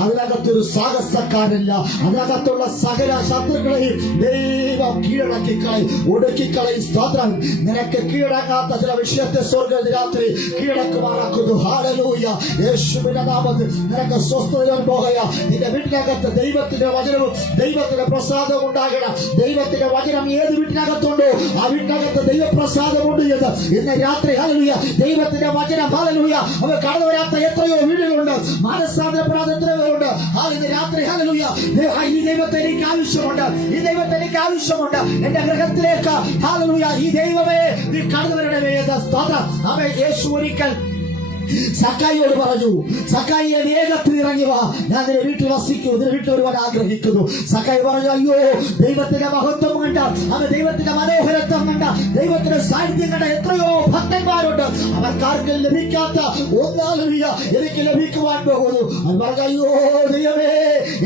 അതിനകത്തൊരു സാഹസക്കാരല്ല. അതിനകത്തുള്ള സകല ശത്രുക്കളെയും ദൈവം കീഴടക്കിക്കളയും, ഒടുക്കിക്കളയും. സ്തോത്രം. നിനക്ക് കീഴടങ്ങാത്ത ചില വിഷയത്തെ സ്വർഗ്ഗ രാത്രി കീഴടക്കുമാറാക്കുന്നു. ഹല്ലേലൂയ. യേശുവിന്റെ നാമത്തിൽ നിനക്ക് സ്വസ്ഥത പോകുക. നിന്റെ വീട്ടിനകത്ത് ദൈവത്തിന്റെ വചനവും ദൈവത്തിന്റെ പ്രസാദവും ഉണ്ടാകണം. ദൈവത്തിന്റെ വചനം ഏത് വീട്ടിനകത്തുണ്ടോ ആ വീട്ടിനകത്ത് ദൈവപ്രസാദമുണ്ട് എന്ന് ഇന്ന് രാത്രി ഹല്ലേലൂയ ദൈവത്തിന്റെ വചനം ഹല്ലേലൂയ അവർ കടന്നു വരാത്ത എത്രയോ വീടുകളുണ്ട്, മാനസാന്തരപ്പെടാത്ത എത്രയോ പേരുണ്ട്. ഇന്ന് രാത്രി ഹല്ലേലൂയ ഈ ദൈവത്തെ എനിക്ക് ആവശ്യമുണ്ട്, ഈ ദൈവത്തെ എനിക്ക് ആവശ്യമുണ്ട്. എന്റെ ഗൃഹത്തിലേക്ക് ഹല്ലേലൂയ ഈ ദൈവമേ നീ കടന്നു വരണമേ എന്ന് സ്തോത്രം. അവൻ യേശു ഒരിക്കൽ സക്കായിയോട് പറഞ്ഞു, സക്കായിയെ വേഗത്തിൽ ഇറങ്ങി വാ, ഞാൻ നിന്റെ വീട്ടിൽ വസിക്കുന്നു, നിന്റെ വീട്ടിൽ ഒരുപാട് ആഗ്രഹിക്കുന്നു. സക്കായി പറഞ്ഞു, അയ്യോ ദൈവത്തിന്റെ മഹത്വം കണ്ട, അവൻ ദൈവത്തിന്റെ മനോഹരത്വം കണ്ട, ദൈവത്തിന്റെ സാന്നിധ്യം കണ്ട എത്രയോ ഭക്തന്മാരുണ്ട്, അവർക്കാർക്കും ലഭിക്കാത്ത ഒന്നാലുമില്ല എനിക്ക് ലഭിക്കുവാൻ പോകുന്നു. അവൻ പറഞ്ഞു, അയ്യോ ദൈവമേ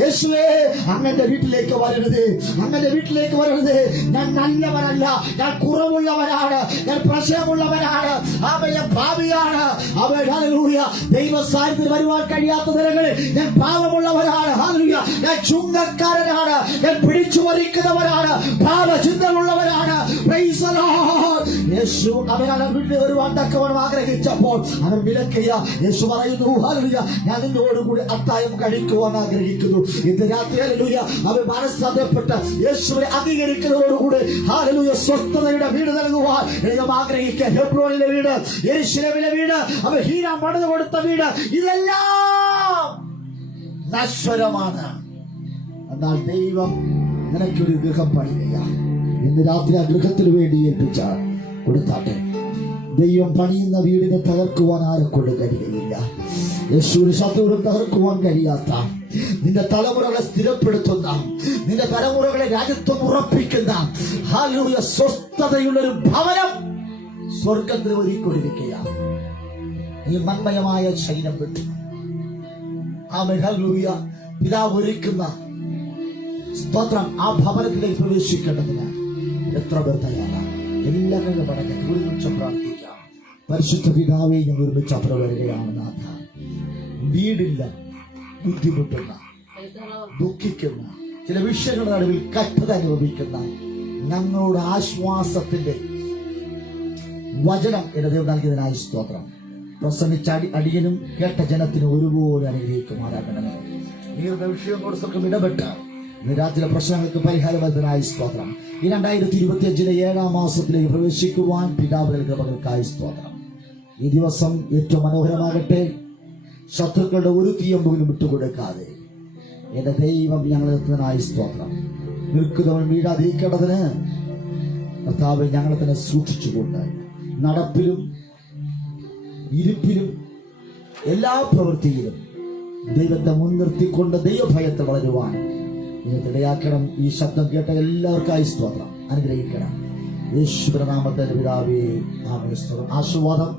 യേശുവേ അങ്ങന്റെ വീട്ടിലേക്ക് വരരുത്, അങ്ങന്റെ വീട്ടിലേക്ക് വരരുത്. ഞാൻ നല്ലവനല്ല, ഞാൻ കുറവുള്ളവനാണ്, ഞാൻ പ്രശ്നമുള്ളവനാണ്, അവൻ ഭാവിയാണ്, അവൻ ഹല്ലേലൂയ ദൈവ സാന്നിധ്യത്തിൽ വരുവാൻ കഴിയാത്ത നിലകളിൽ ഞാൻ പാപമുള്ളവരാണ്. ഹല്ലേലൂയ ഞാൻ ചുങ്കക്കാരനാണ്, ഞാൻ പിടിച്ചു മരിക്കുന്നവരാണ്, പാപചിന്തകളുള്ളവരാണ്. Praise the lord. യേശു അവനെ വീട്ടിൽ വരുവാൻ തക്കവണ്ണം ആഗ്രഹിച്ചപ്പോൾ അവൻ വിലക്കിയ. യേശു പറയുന്നു, ഹല്ലേലൂയ ഞാൻ നിന്നോടുകൂടി അത്താഴം കഴിക്കുവാൻ ആഗ്രഹിക്കുന്നു. ഇന്ന് രാത്രി ഹല്ലേലൂയ അവൻ മനസ്സാന്തരപ്പെട്ട് യേശുവിനെ അംഗീകരിക്കുന്നതോടുകൂടി ഹല്ലേലൂയ സ്വസ്ഥതയുടെ വീട് നൽകുവാൻ ദൈവം ആഗ്രഹിക്കുക. ഹെബ്രോനിലെ വീട്, യെരൂശലേമിലെ വീട്, അവൻ ഹീരാം പണിതു കൊടുത്ത വീട്, ഇതെല്ലാം നശ്വരമാണ്. എന്നാൽ ദൈവം നിനക്കൊരു ഗൃഹം പണിയുക. ഇന്ന് രാത്രി ആ ഗൃഹത്തിന് വേണ്ടി ഏൽപ്പിച്ച കൊടുത്താട്ടെ. ദൈവം പണിയുന്ന വീടിനെ തകർക്കുവാൻ ആരെക്കൊണ്ട് കഴിയുകയില്ല. യേശുവിന് ശത്രുവിനെ തകർക്കുവാൻ കഴിയാത്ത, നിന്റെ തലമുറകളെ സ്ഥിരപ്പെടുത്തുന്ന, നിന്റെ തലമുറകളെ രാജ്യത്വം ഉറപ്പിക്കുന്ന ഹല്ലേലൂയ സ്വസ്ഥതയുള്ളൊരു ഭവനം സ്വർഗത്തിൽ ഒരുക്കൊണ്ടിരിക്കുക. ഈ മന്മയമായ ശരീരം വിട്ടു ഹല്ലേലൂയ പിതാവ് ഒരുക്കുന്ന സ്തോത്രം ആ ഭവനത്തിലേക്ക് പ്രവേശിക്കേണ്ടതിന് എത്ര പേർ തയ്യാറാണ്? എല്ലാ കഴിവും പറഞ്ഞ് ഒരുമിച്ച് പ്രാർത്ഥിക്കാം. പരിശുദ്ധ പിതാവേ ഞങ്ങൾ ഒരുമിച്ച് അപ്പുറം വരികയാണ്. നാഥ, വീടില്ല, ബുദ്ധിമുട്ടുന്ന, ദുഃഖിക്കുന്ന, ചില വിഷയങ്ങളുടെ നടുവിൽ കഷ്ടത അനുഭവിക്കുന്ന ഞങ്ങളുടെ ആശ്വാസത്തിന്റെ വചനം എന്റെ ദൈവം നൽകിയതിനായി സ്തോത്രം. പ്രസംഗിച്ച അടിയനും കേട്ട ജനത്തിന് ഒരുപോലെ അനുഗ്രഹിക്കുമാറാകണമേ. നീറുന്ന വിഷയങ്ങളോട് സ്വന്തം ഇടപെട്ട് രാത്രിയിലെ പ്രശ്നങ്ങൾക്ക് പരിഹാരമായി സ്തോത്രം. ഈ 2025 7-ാം മാസത്തിലേക്ക് പ്രവേശിക്കുവാൻ പിതാവിന്റെ കൃപകൾക്കായി സ്തോത്രം. ഈ ദിവസം ഏറ്റവും മനോഹരമാകട്ടെ. ശത്രുക്കളുടെ ഒരു തീയമ്പുകളും വിട്ടുകൊടുക്കാതെ എന്റെ ദൈവം ഞങ്ങളെത്തുന്നതിനായി സ്തോത്രം. നിൽക്കുന്നവൻ വീഴാതിരിക്കേണ്ടതിന് കർത്താവ് ഞങ്ങളെ തന്നെ സൂക്ഷിച്ചുകൊണ്ട് നടപ്പിലും ഇരിപ്പിലും എല്ലാ പ്രവൃത്തിയിലും ദൈവത്തെ മുൻനിർത്തിക്കൊണ്ട് ദൈവഭയത്തെ വളരുവാൻ ഇടയാക്കണം. ഈ ശബ്ദം കേട്ട എല്ലാവർക്കായി സ്തോത്രം. അനുഗ്രഹിക്കണം. യേശുവിന്റെ നാമത്തിൽ പിതാവേ ആമേൻ. ആശീർവാദം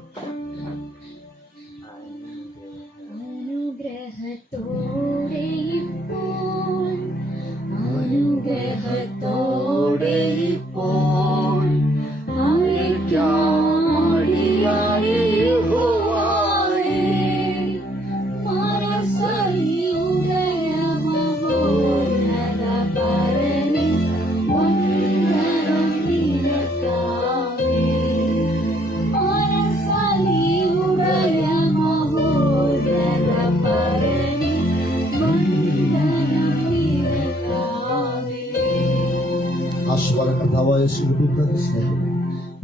പരിശുദ്ധ സ്നേഹം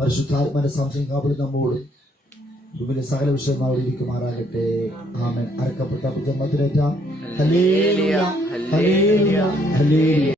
പരിശുദ്ധാത്മന്റെ സംശയം കാപ്പിൽ നമ്മോട് ഭൂമിയിലെ സകല വിഷയം അവിടെ ഇരിക്കുമാറാകട്ടെ. ആമേൻ. അറക്കപ്പെട്ട ജന്മത്തിലേറ്റ ഹല്ലേലൂയ ഹല്ലേലൂയ ഹല്ലേലൂയ.